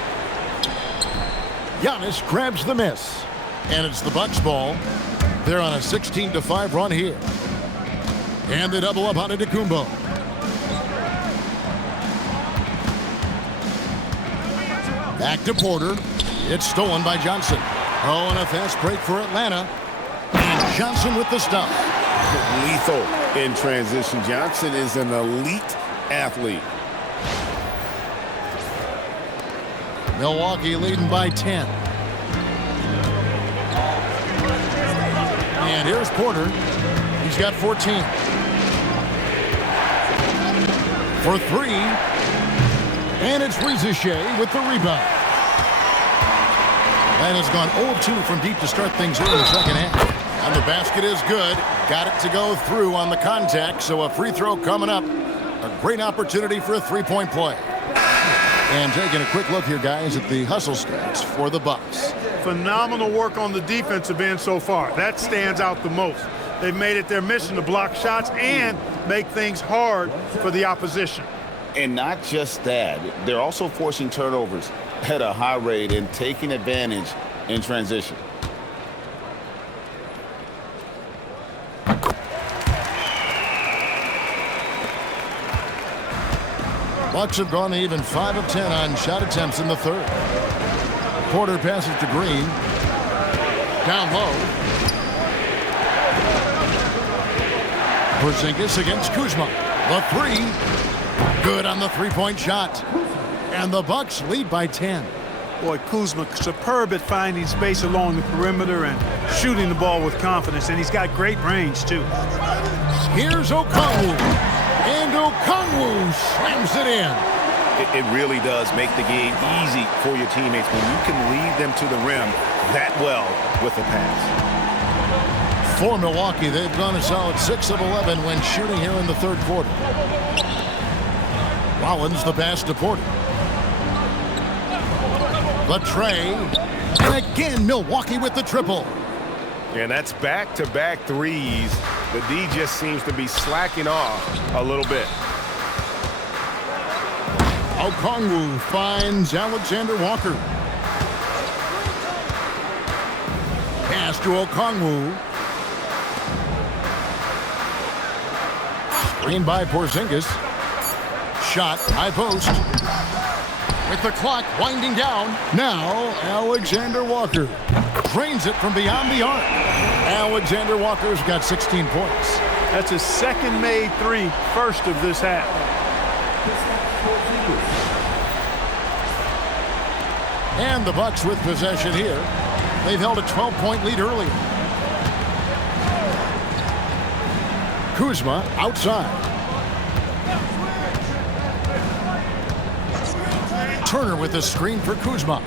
Giannis grabs the miss. And it's the Bucks ball. They're on a 16-5 run here. And they double up on Antetokounmpo. Back to Porter. It's stolen by Johnson. Oh, and a fast break for Atlanta. And Johnson with the stop. Lethal in transition. Johnson is an elite athlete. Milwaukee leading by 10. And here's Porter. He's got 14. For three. And it's Rizichet with the rebound. That has gone 0-2 from deep to start things here in the second half. And the basket is good. Got it to go through on the contact, so a free throw coming up. A great opportunity for a three-point play. And taking a quick look here, guys, at the hustle stats for the Bucks. Phenomenal work on the defensive end so far. That stands out the most. They've made it their mission to block shots and make things hard for the opposition. And not just that, they're also forcing turnovers at a high rate and taking advantage in transition. Bucks have gone even 5 of 10 on shot attempts in the third. Porter passes to Green. Down low. Porzingis against Kuzma. The three. Good on the three-point shot. And the Bucks lead by 10. Boy, Kuzma, superb at finding space along the perimeter and shooting the ball with confidence, and he's got great range, too. Here's Okongwu. And Okongwu slams it in. It really does make the game easy for your teammates when you can lead them to the rim that well with a pass. For Milwaukee, they've gone a solid 6 of 11 when shooting here in the third quarter. Rollins the pass to Porter. Latrey. And again, Milwaukee with the triple. And that's back-to-back threes. The D just seems to be slacking off a little bit. Okongwu finds Alexander Walker. Pass to Okongwu. Screen by Porzingis. Shot, high post. With the clock winding down. Now, Alexander Walker drains it from beyond the arc. Alexander Walker's got 16 points. That's his second made three, first of this half. And the Bucks with possession here. They've held a 12-point lead earlier. Kuzma outside. Turner with the screen for Kuzma.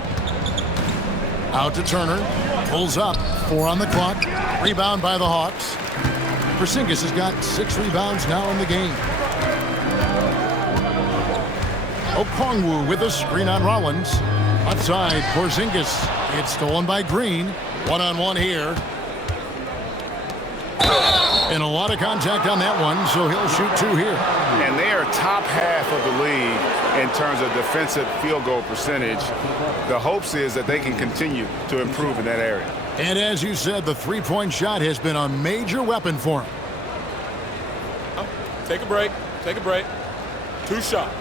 Out to Turner. Pulls up. 4 on the clock. Rebound by the Hawks. Porzingis has got 6 rebounds now in the game. Okongwu with a screen on Rollins. Outside, Porzingis. It's stolen by Green. One-on-one here. And a lot of contact on that one, so he'll shoot 2 here. And they are top half of the league in terms of defensive field goal percentage. The hopes is that they can continue to improve in that area. And as you said, the three-point shot has been a major weapon for him. Take a break. Take a break. 2 shots.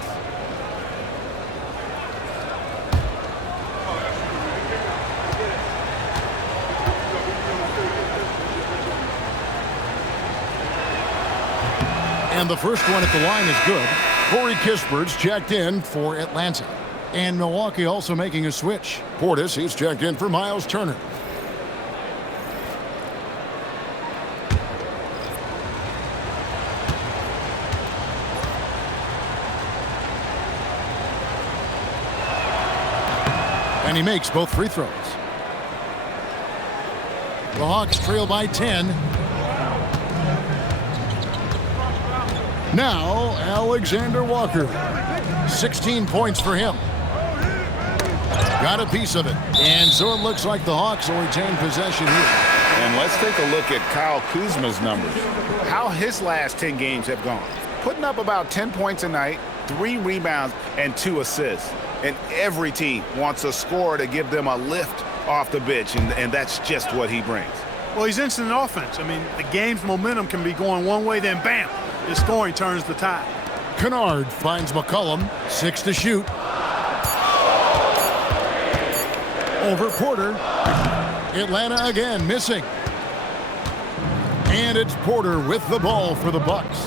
And the first one at the line is good. Corey Kispert's checked in for Atlanta. And Milwaukee also making a switch. Portis, he's checked in for Miles Turner. And he makes both free throws. The Hawks trail by 10. Now, Alexander Walker. 16 points for him. got a piece of it. And so it looks like the Hawks will retain possession here. And let's take a look at Kyle Kuzma's numbers. How his last 10 games have gone. Putting up about 10 points a night, 3 rebounds, and 2 assists. And every team wants a scorer to give them a lift off the bench, and that's just what he brings. Well, he's instant offense. I mean, the game's momentum can be going one way, then bam, his scoring turns the tide. Kennard finds McCollum, 6 to shoot. Over Porter. Atlanta again missing. And it's Porter with the ball for the Bucks.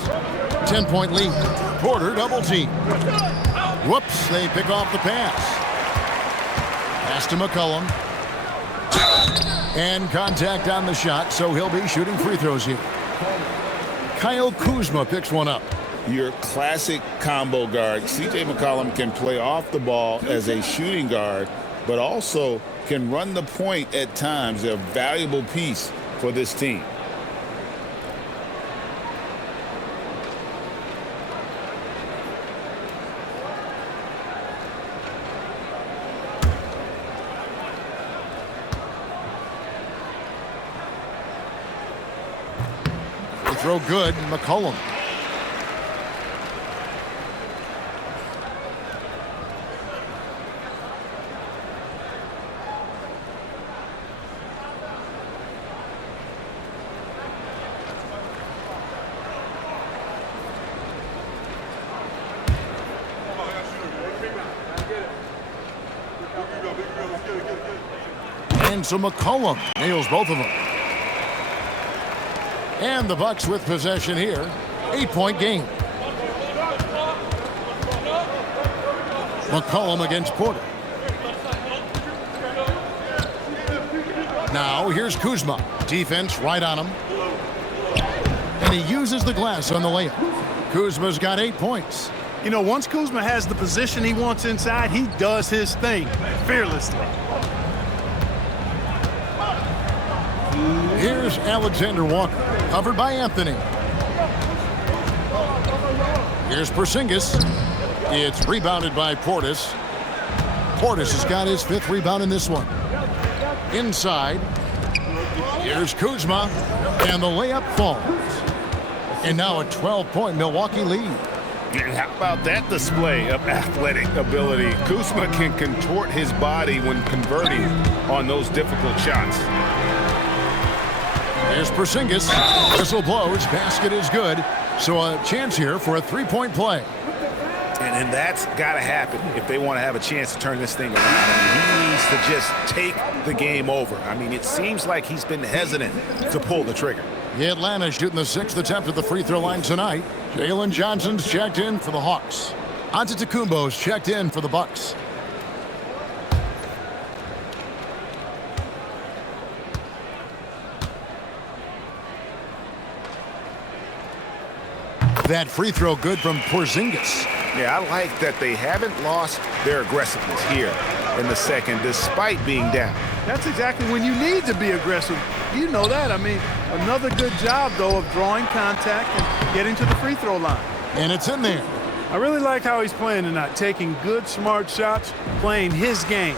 10-point lead. Porter double team. Whoops, they pick off the pass. Pass to McCollum. And contact on the shot, so he'll be shooting free throws here. Kyle Kuzma picks one up. Your classic combo guard. C.J. McCollum can play off the ball as a shooting guard, but also can run the point at times. A valuable piece for this team. Throw good, McCollum. And so McCollum nails both of them. And the Bucks with possession here. 8-point game. McCollum against Porter. Now here's Kuzma. Defense right on him. And he uses the glass on the layup. Kuzma's got 8 points. You know, once Kuzma has the position he wants inside, he does his thing fearlessly. Here's Alexander Walker, covered by Anthony. Here's Porzingis. It's rebounded by Portis. Portis has got his 5th rebound in this one. Inside. Here's Kuzma, and the layup falls. And now a 12-point Milwaukee lead. And how about that display of athletic ability? Kuzma can contort his body when converting on those difficult shots. There's Porzingis. Whistle blows. Basket is good. So a chance here for a 3-point play. And that's got to happen if they want to have a chance to turn this thing around. I mean, he needs to just take the game over. I mean, it seems like he's been hesitant to pull the trigger. Atlanta shooting the 6th attempt at the free throw line tonight. Jalen Johnson's checked in for the Hawks. Antetokounmpo's checked in for the Bucks. That free throw good from Porzingis. Yeah, I like that they haven't lost their aggressiveness here in the second despite being down. That's exactly when you need to be aggressive. You know that. I mean, another good job, though, of drawing contact and getting to the free throw line. And it's in there. I really like how he's playing tonight, taking good, smart shots, playing his game.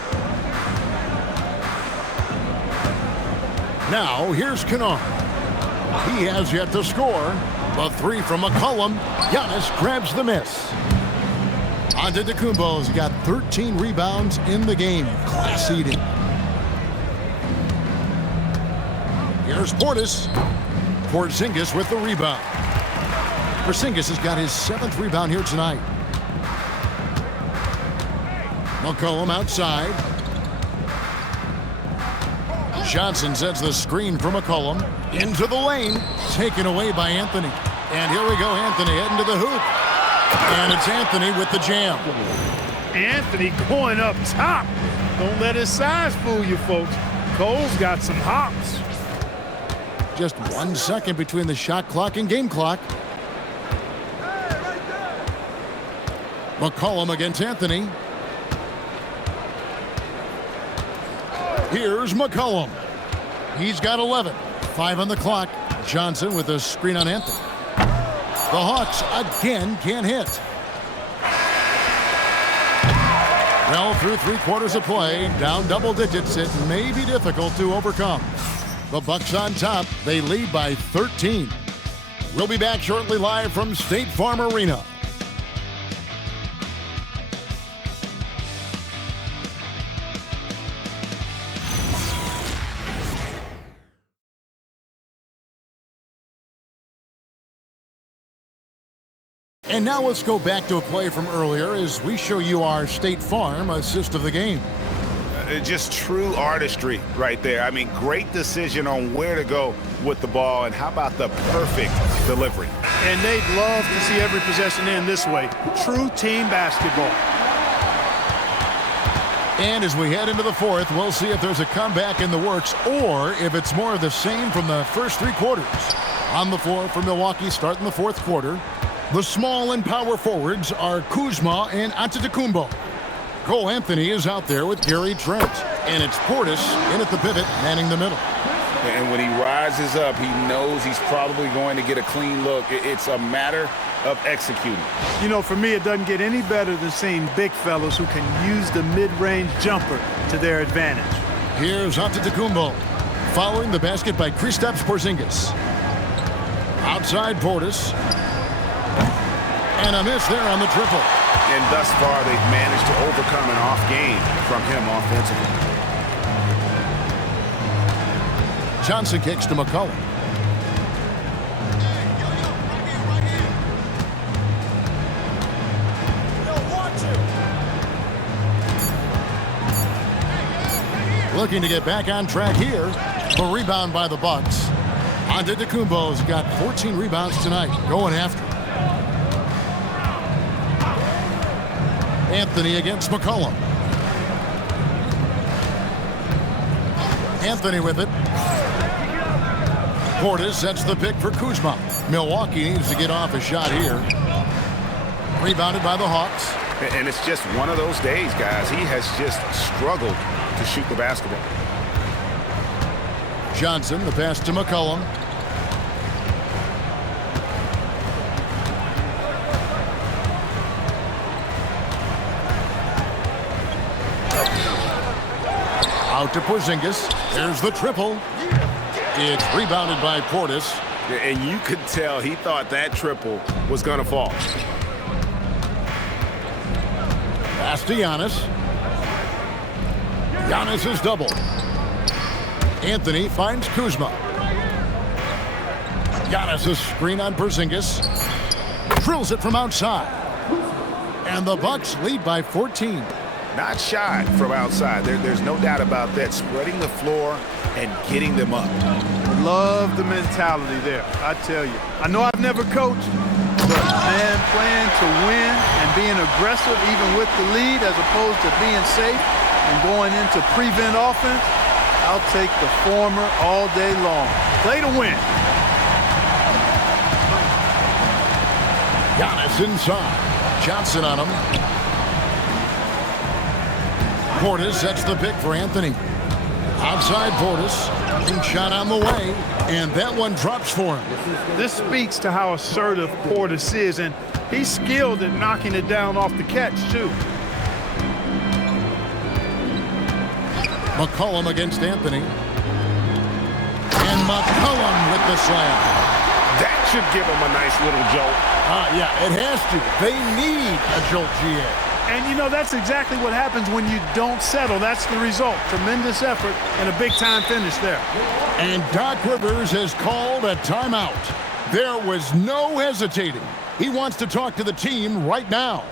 Now, here's Kennard. He has yet to score. A 3 from McCollum. Giannis grabs the miss. Antetokounmpo's got 13 rebounds in the game. Class eating. Here's Portis. Porzingis with the rebound. Porzingis has got his 7th rebound here tonight. McCollum outside. Johnson sets the screen for McCollum. Into the lane. Taken away by Anthony. And here we go, Anthony heading to the hoop. And it's Anthony with the jam. Anthony going up top. Don't let his size fool you, folks. Cole's got some hops. Just 1 second between the shot clock and game clock. McCollum against Anthony. Here's McCollum. He's got 11. 5 on the clock. Johnson with a screen on Anthony. The Hawks again can't hit. Well, through 3 quarters of play, down double digits, it may be difficult to overcome. The Bucks on top. They lead by 13. We'll be back shortly live from State Farm Arena. And now let's go back to a play from earlier as we show you our State Farm assist of the game. Just true artistry right there. I mean, great decision on where to go with the ball, and how about the perfect delivery? And they'd love to see every possession end this way. True team basketball. And as we head into the fourth, we'll see if there's a comeback in the works or if it's more of the same from the first 3 quarters. On the floor for Milwaukee starting the fourth quarter, the small and power forwards are Kuzma and Antetokounmpo. Cole Anthony is out there with Gary Trent. And it's Portis in at the pivot, manning the middle. And when he rises up, he knows he's probably going to get a clean look. It's a matter of executing. You know, for me, it doesn't get any better than seeing big fellas who can use the mid-range jumper to their advantage. Here's Antetokounmpo, following the basket by Kristaps Porzingis. Outside Portis. And a miss there on the triple. And thus far, they've managed to overcome an off game from him offensively. Johnson kicks to McCollum. Looking to get back on track here. The rebound by the Bucks. Antetokounmpo's got 14 rebounds tonight, going after it. Anthony against McCollum. Anthony with it. Portis sets the pick for Kuzma. Milwaukee needs to get off a shot here. Rebounded by the Hawks. And it's just one of those days, guys. He has just struggled to shoot the basketball. Johnson, the pass to McCollum. Out to Porzingis. There's the triple. It's rebounded by Portis. And you could tell he thought that triple was going to fall. Pass to Giannis. Giannis is double. Anthony finds Kuzma. Giannis' screen on Porzingis. Drills it from outside. And the Bucks lead by 14. Not shy from outside. There's no doubt about that. Spreading the floor and getting them up. Love the mentality there, I tell you. I know I've never coached, but man, playing to win and being aggressive even with the lead as opposed to being safe and going into prevent offense, I'll take the former all day long. Play to win. Giannis inside. Johnson on him. Portis sets the pick for Anthony. Outside Portis. Shot on the way. And that one drops for him. This speaks to how assertive Portis is, and he's skilled at knocking it down off the catch, too. McCollum against Anthony. And McCollum with the slam. That should give him a nice little jolt. Yeah, it has to. They need a jolt, GA. And, you know, that's exactly what happens when you don't settle. That's the result. Tremendous effort and a big-time finish there. And Doc Rivers has called a timeout. There was no hesitating. He wants to talk to the team right now.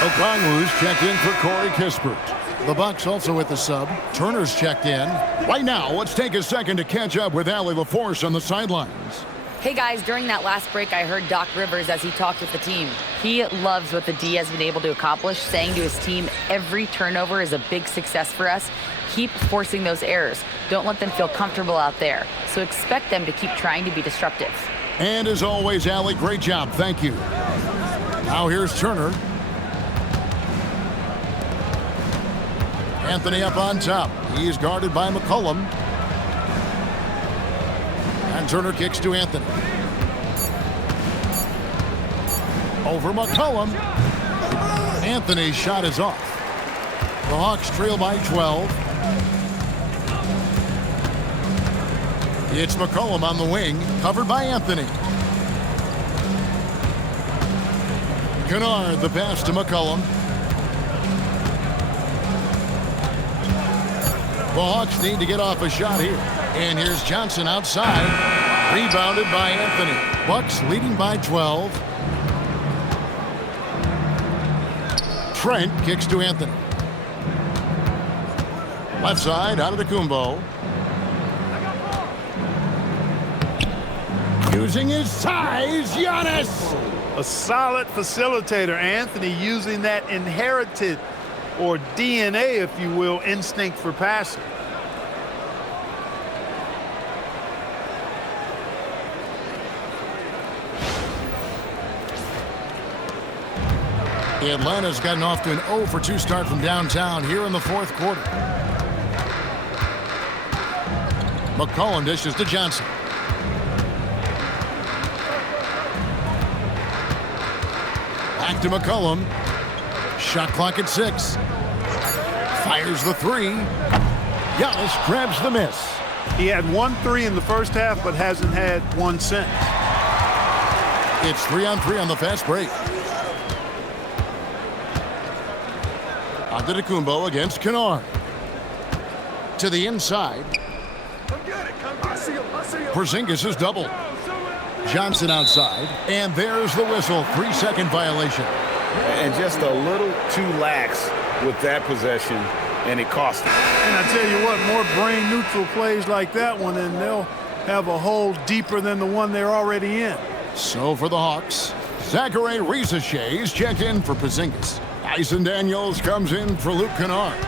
Okongwu's checked in for Corey Kispert. The Bucks also with the sub. Turner's checked in. Right now, let's take a second to catch up with Allie LaForce on the sidelines. Hey guys, during that last break, I heard Doc Rivers as he talked with the team. He loves what the D has been able to accomplish, saying to his team, every turnover is a big success for us. Keep forcing those errors. Don't let them feel comfortable out there. So expect them to keep trying to be disruptive. And as always, Allie, great job. Thank you. Now here's Turner. Anthony up on top. He's guarded by McCollum. And Turner kicks to Anthony. Over McCollum. Anthony's shot is off. The Hawks trail by 12. It's McCollum on the wing, covered by Anthony. Kennard, the pass to McCollum. The Hawks need to get off a shot here. And here's Johnson outside. Rebounded by Anthony. Bucks leading by 12. Trent kicks to Anthony. Left side, Antetokounmpo. Using his size, Giannis. A solid facilitator. Anthony using that inherited, or DNA, if you will, instinct for passing. Atlanta's gotten off to an 0 for 2 start from downtown here in the fourth quarter. McCollum dishes to Johnson. Back to McCollum. Shot clock at 6. Fires the 3. Giannis grabs the miss. He had 1 3 in the first half, but hasn't had one since. It's 3-on-3 on the fast break. Antetokounmpo against Kennard. To the inside. Porzingis is doubled. Johnson outside. And there's the whistle. 3-second violation. And just a little too lax with that possession, and it cost him. And I tell you what, more brain-neutral plays like that one, and they'll have a hole deeper than the one they're already in. So for the Hawks, Zachary Risache is checked in for Porzingis. Tyson Daniels comes in for Luke Kennard.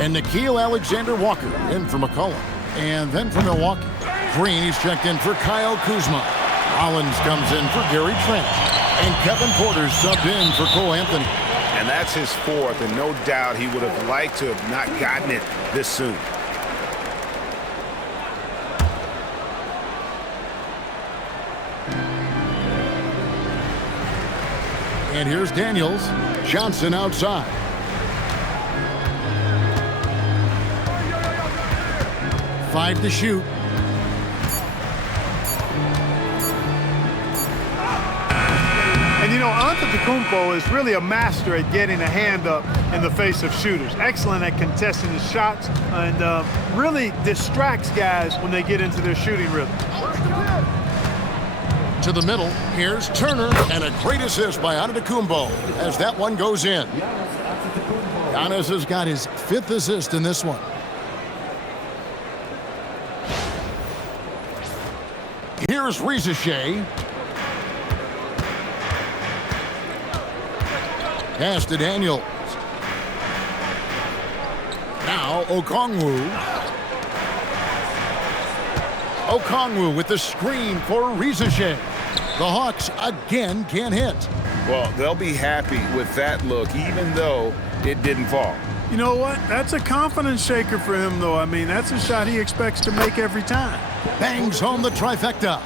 And Nickeil Alexander-Walker in for McCollum. And then for Milwaukee, Green is checked in for Kyle Kuzma. Rollins comes in for Gary Trent. And Kevin Porter's subbed in for Cole Anthony. And that's his 4th, and no doubt he would have liked to have not gotten it this soon. And here's Daniels. Johnson outside. Five to shoot. And you know, Antetokounmpo is really a master at getting a hand up in the face of shooters. Excellent at contesting his shots, and really distracts guys when they get into their shooting rhythm. To the middle, here's Turner, and a great assist by Antetokounmpo as that one goes in. Giannis has got his 5th assist in this one. Here's Risache. Pass to Daniels. Now Okongwu. Okongwu with the screen for Risache. The Hawks again can't hit. Well, they'll be happy with that look, even though it didn't fall. You know what? That's a confidence shaker for him, though. I mean, that's a shot he expects to make every time. Bangs home the trifecta.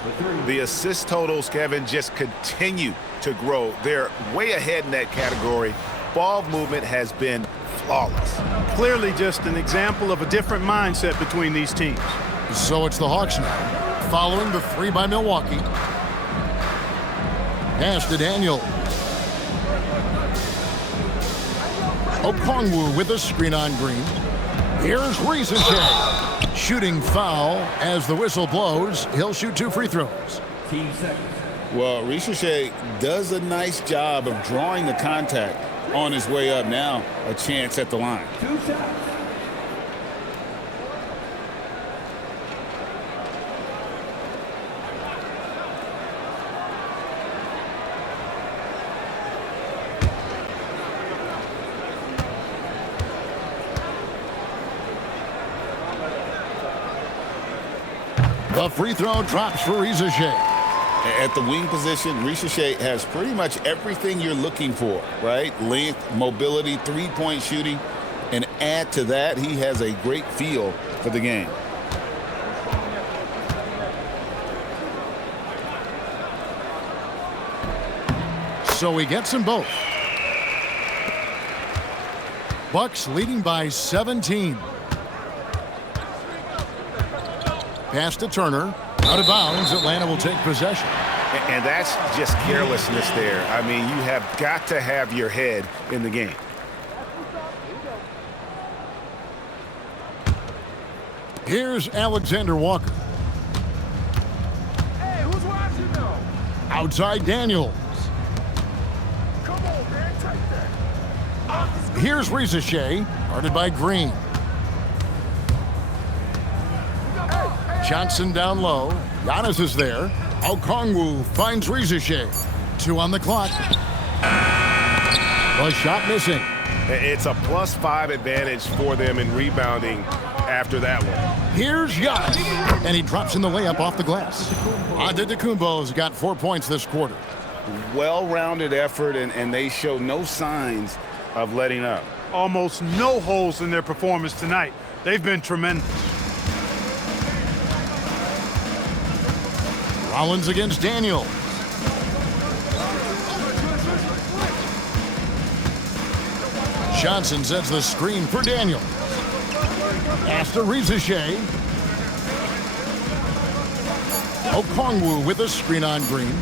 The assist totals, Kevin, just continue to grow. They're way ahead in that category. Ball movement has been flawless. Clearly just an example of a different mindset between these teams. So it's the Hawks now, following the 3 by Milwaukee. Pass to Daniel. Okongwu with a screen on Green. Here's Risache. Shooting foul as the whistle blows. He'll shoot 2 free throws. Well, Risache does a nice job of drawing the contact on his way up now, a chance at the line. 2 shots. The free throw drops for Rizachet. At the wing position, Rizachet has pretty much everything you're looking for, right? Length, mobility, three-point shooting, and add to that, he has a great feel for the game. So he gets them both. Bucks leading by 17. Pass to Turner. Out of bounds, Atlanta will take possession. And that's just carelessness there. I mean, you have got to have your head in the game. Here's Alexander Walker. Hey, who's watching though? Outside Daniels. Come on, man, take that. Here's Rizachet, guarded by Green. Johnson down low. Giannis is there. Okongwu finds Rizachet. 2 on the clock. The shot missing. It's a +5 advantage for them in rebounding after that one. Here's Giannis, and he drops in the layup off the glass. Antetokounmpo's got 4 points this quarter. Well-rounded effort, and they show no signs of letting up. Almost no holes in their performance tonight. They've been tremendous. Rollins against Daniels. Johnson sets the screen for Daniels. Pass to Rizachet. Okongwu with a screen on Green.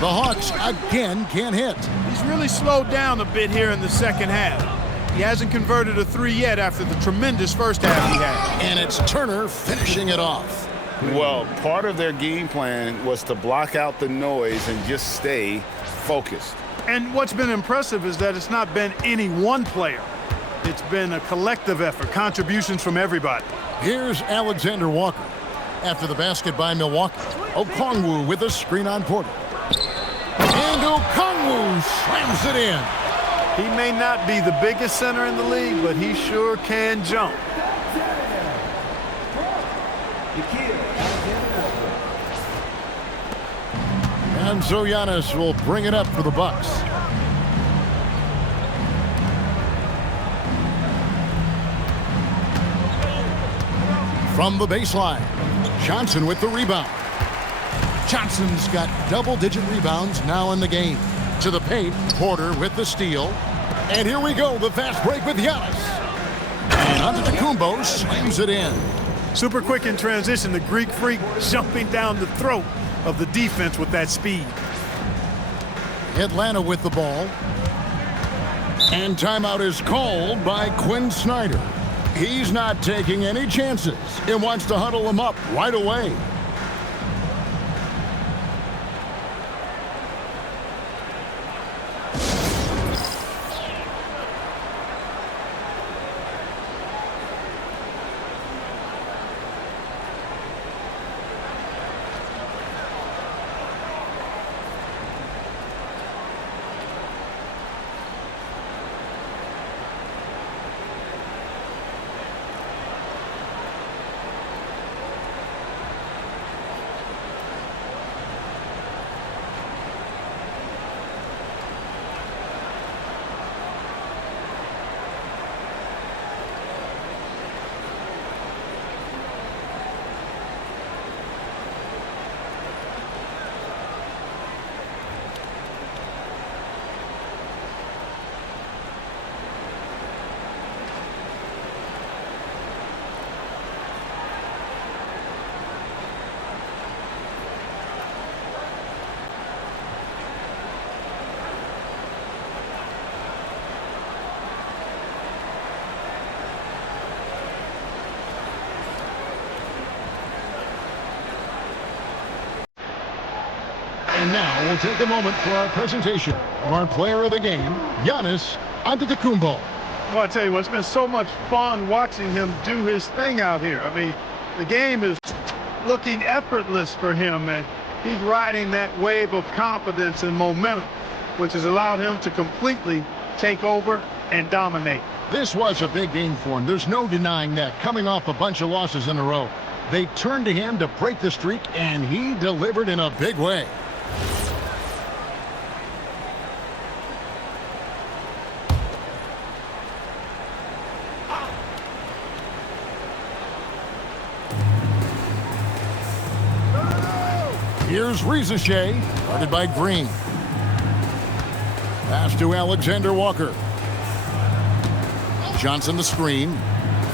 The Hawks again can't hit. He's really slowed down a bit here in the second half. He hasn't converted a 3 yet after the tremendous first half he had. And it's Turner finishing it off. Well, part of their game plan was to block out the noise and just stay focused. And what's been impressive is that it's not been any one player. It's been a collective effort, contributions from everybody. Here's Alexander Walker. After the basket by Milwaukee, Okongwu with a screen on Porter. And Okongwu slams it in. He may not be the biggest center in the league, but he sure can jump. And so Giannis will bring it up for the Bucks. From the baseline, Johnson with the rebound. Johnson's got double-digit rebounds now in the game. To the paint, Porter with the steal. And here we go, the fast break with Giannis. And Antetokounmpo slams it in. Super quick in transition, the Greek freak jumping down the throat of the defense with that speed. Atlanta with the ball. And timeout is called by Quinn Snyder. He's not taking any chances and wants to huddle them up right away. And now we'll take a moment for our presentation of our player of the game, Giannis Antetokounmpo. Well, I tell you what, it's been so much fun watching him do his thing out here. I mean, the game is looking effortless for him, and he's riding that wave of confidence and momentum, which has allowed him to completely take over and dominate. This was a big game for him. There's no denying that. Coming off a bunch of losses in a row, they turned to him to break the streak, and he delivered in a big way. Here's Rizichet, guarded by Green. Pass to Alexander Walker. Johnson the screen.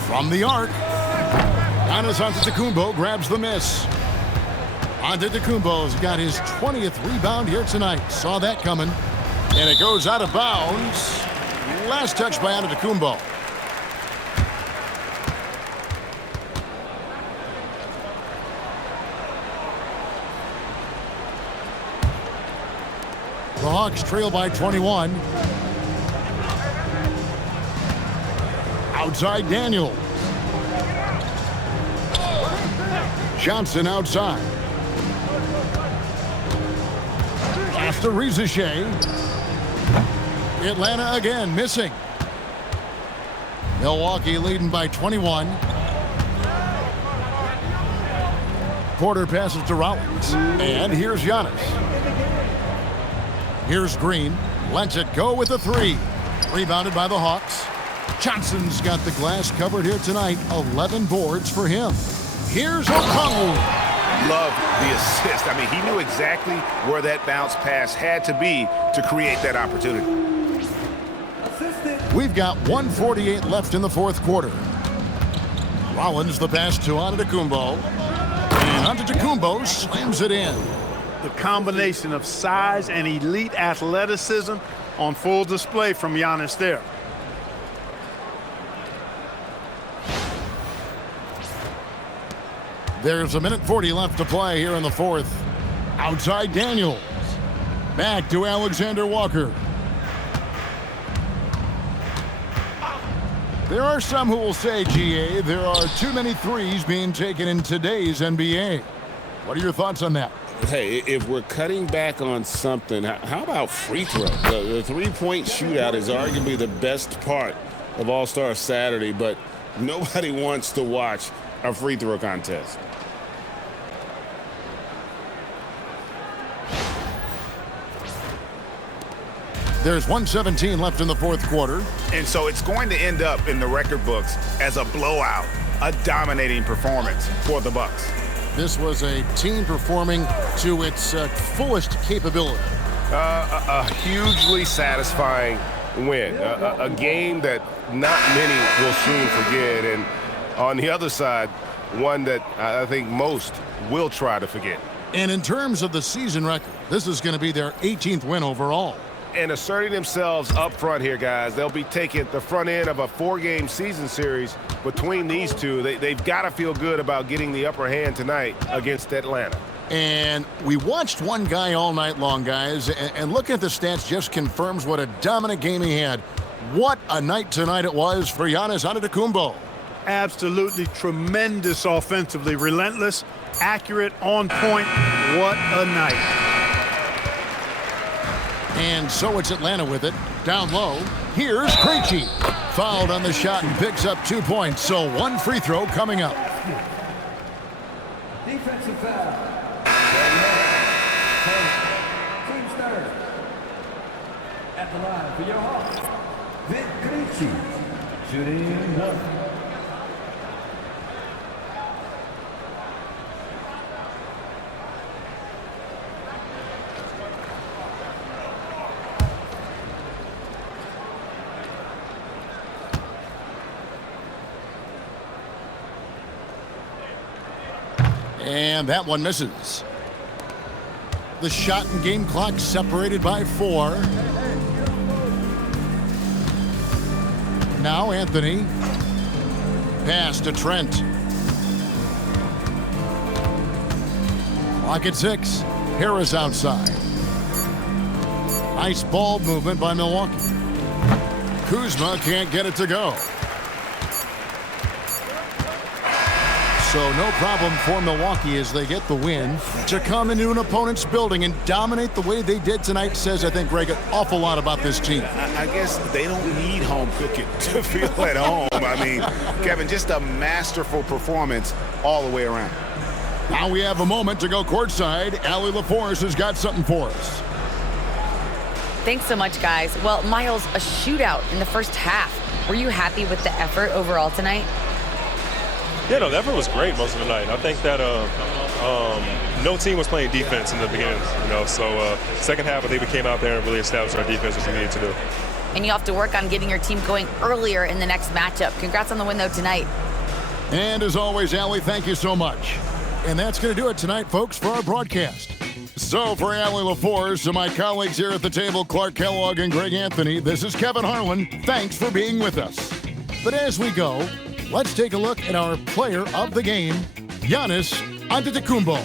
From the arc. Giannis Antetokounmpo grabs the miss. Antetokounmpo's got his 20th rebound here tonight. Saw that coming. And it goes out of bounds. Last touch by Antetokounmpo. The Hawks trail by 21. Outside Daniel. Johnson outside. Pass to Rizichet. Atlanta again missing. Milwaukee leading by 21. Porter passes to Rollins. And here's Giannis. Here's Green. Lets it go with the three. Rebounded by the Hawks. Johnson's got the glass covered here tonight. 11 boards for him. Here's O'Connell. Love the assist. I mean, he knew exactly where that bounce pass had to be to create that opportunity. We've got 1:48 left in the fourth quarter. Rollins the pass to Antetokounmpo. And Antetokounmpo slams it in. The combination of size and elite athleticism on full display from Giannis there. There's 1:40 left to play here in the fourth. Outside Daniels. Back to Alexander Walker. There are some who will say, GA, there are too many threes being taken in today's NBA. What are your thoughts on that? Hey, if we're cutting back on something, how about free throw? The three-point shootout is arguably the best part of All-Star Saturday, but nobody wants to watch a free throw contest. There's 1:17 left in the fourth quarter. And so it's going to end up in the record books as a blowout, a dominating performance for the Bucks. This was a team performing to its fullest capability. A hugely satisfying win. A game that not many will soon forget. And on the other side, one that I think most will try to forget. And in terms of the season record, this is going to be their 18th win overall. And asserting themselves up front here, guys. They'll be taking the front end of a 4-game season series between these two. They've got to feel good about getting the upper hand tonight against Atlanta. And we watched one guy all night long, guys, and looking at the stats just confirms what a dominant game he had. What a night tonight it was for Giannis Antetokounmpo. Absolutely tremendous offensively. Relentless, accurate, on point. What a night. And so it's Atlanta with it. Down low. Here's Krejci. Fouled on the shot and picks up 2 points. So one free throw coming up. Defensive foul. Team starter. At the line for your Hawks, Vic Krejci. Shooting one. And that one misses. The shot and game clock separated by 4. Now Anthony. Pass to Trent. Clock at 6. Harris outside. Nice ball movement by Milwaukee. Kuzma can't get it to go. So no problem for Milwaukee as they get the win. To come into an opponent's building and dominate the way they did tonight says, I think, Greg, an awful lot about this team. I guess they don't need home cooking to feel at home. I mean, Kevin, just a masterful performance all the way around. Now we have a moment to go courtside. Allie LaForce has got something for us. Thanks so much, guys. Well, Miles, a shootout in the first half. Were you happy with the effort overall tonight? Yeah, no, the effort was great most of the night. I think that no team was playing defense in the beginning, so second half I think we came out there and really established our defense, which we needed to do. And you have to work on getting your team going earlier in the next matchup. Congrats on the win, though, tonight. And as always, Allie, thank you so much. And that's going to do it tonight, folks, for our broadcast. So for Allie LaForce and my colleagues here at the table, Clark Kellogg and Greg Anthony, this is Kevin Harlan. Thanks for being with us. But as we go, let's take a look at our player of the game, Giannis Antetokounmpo.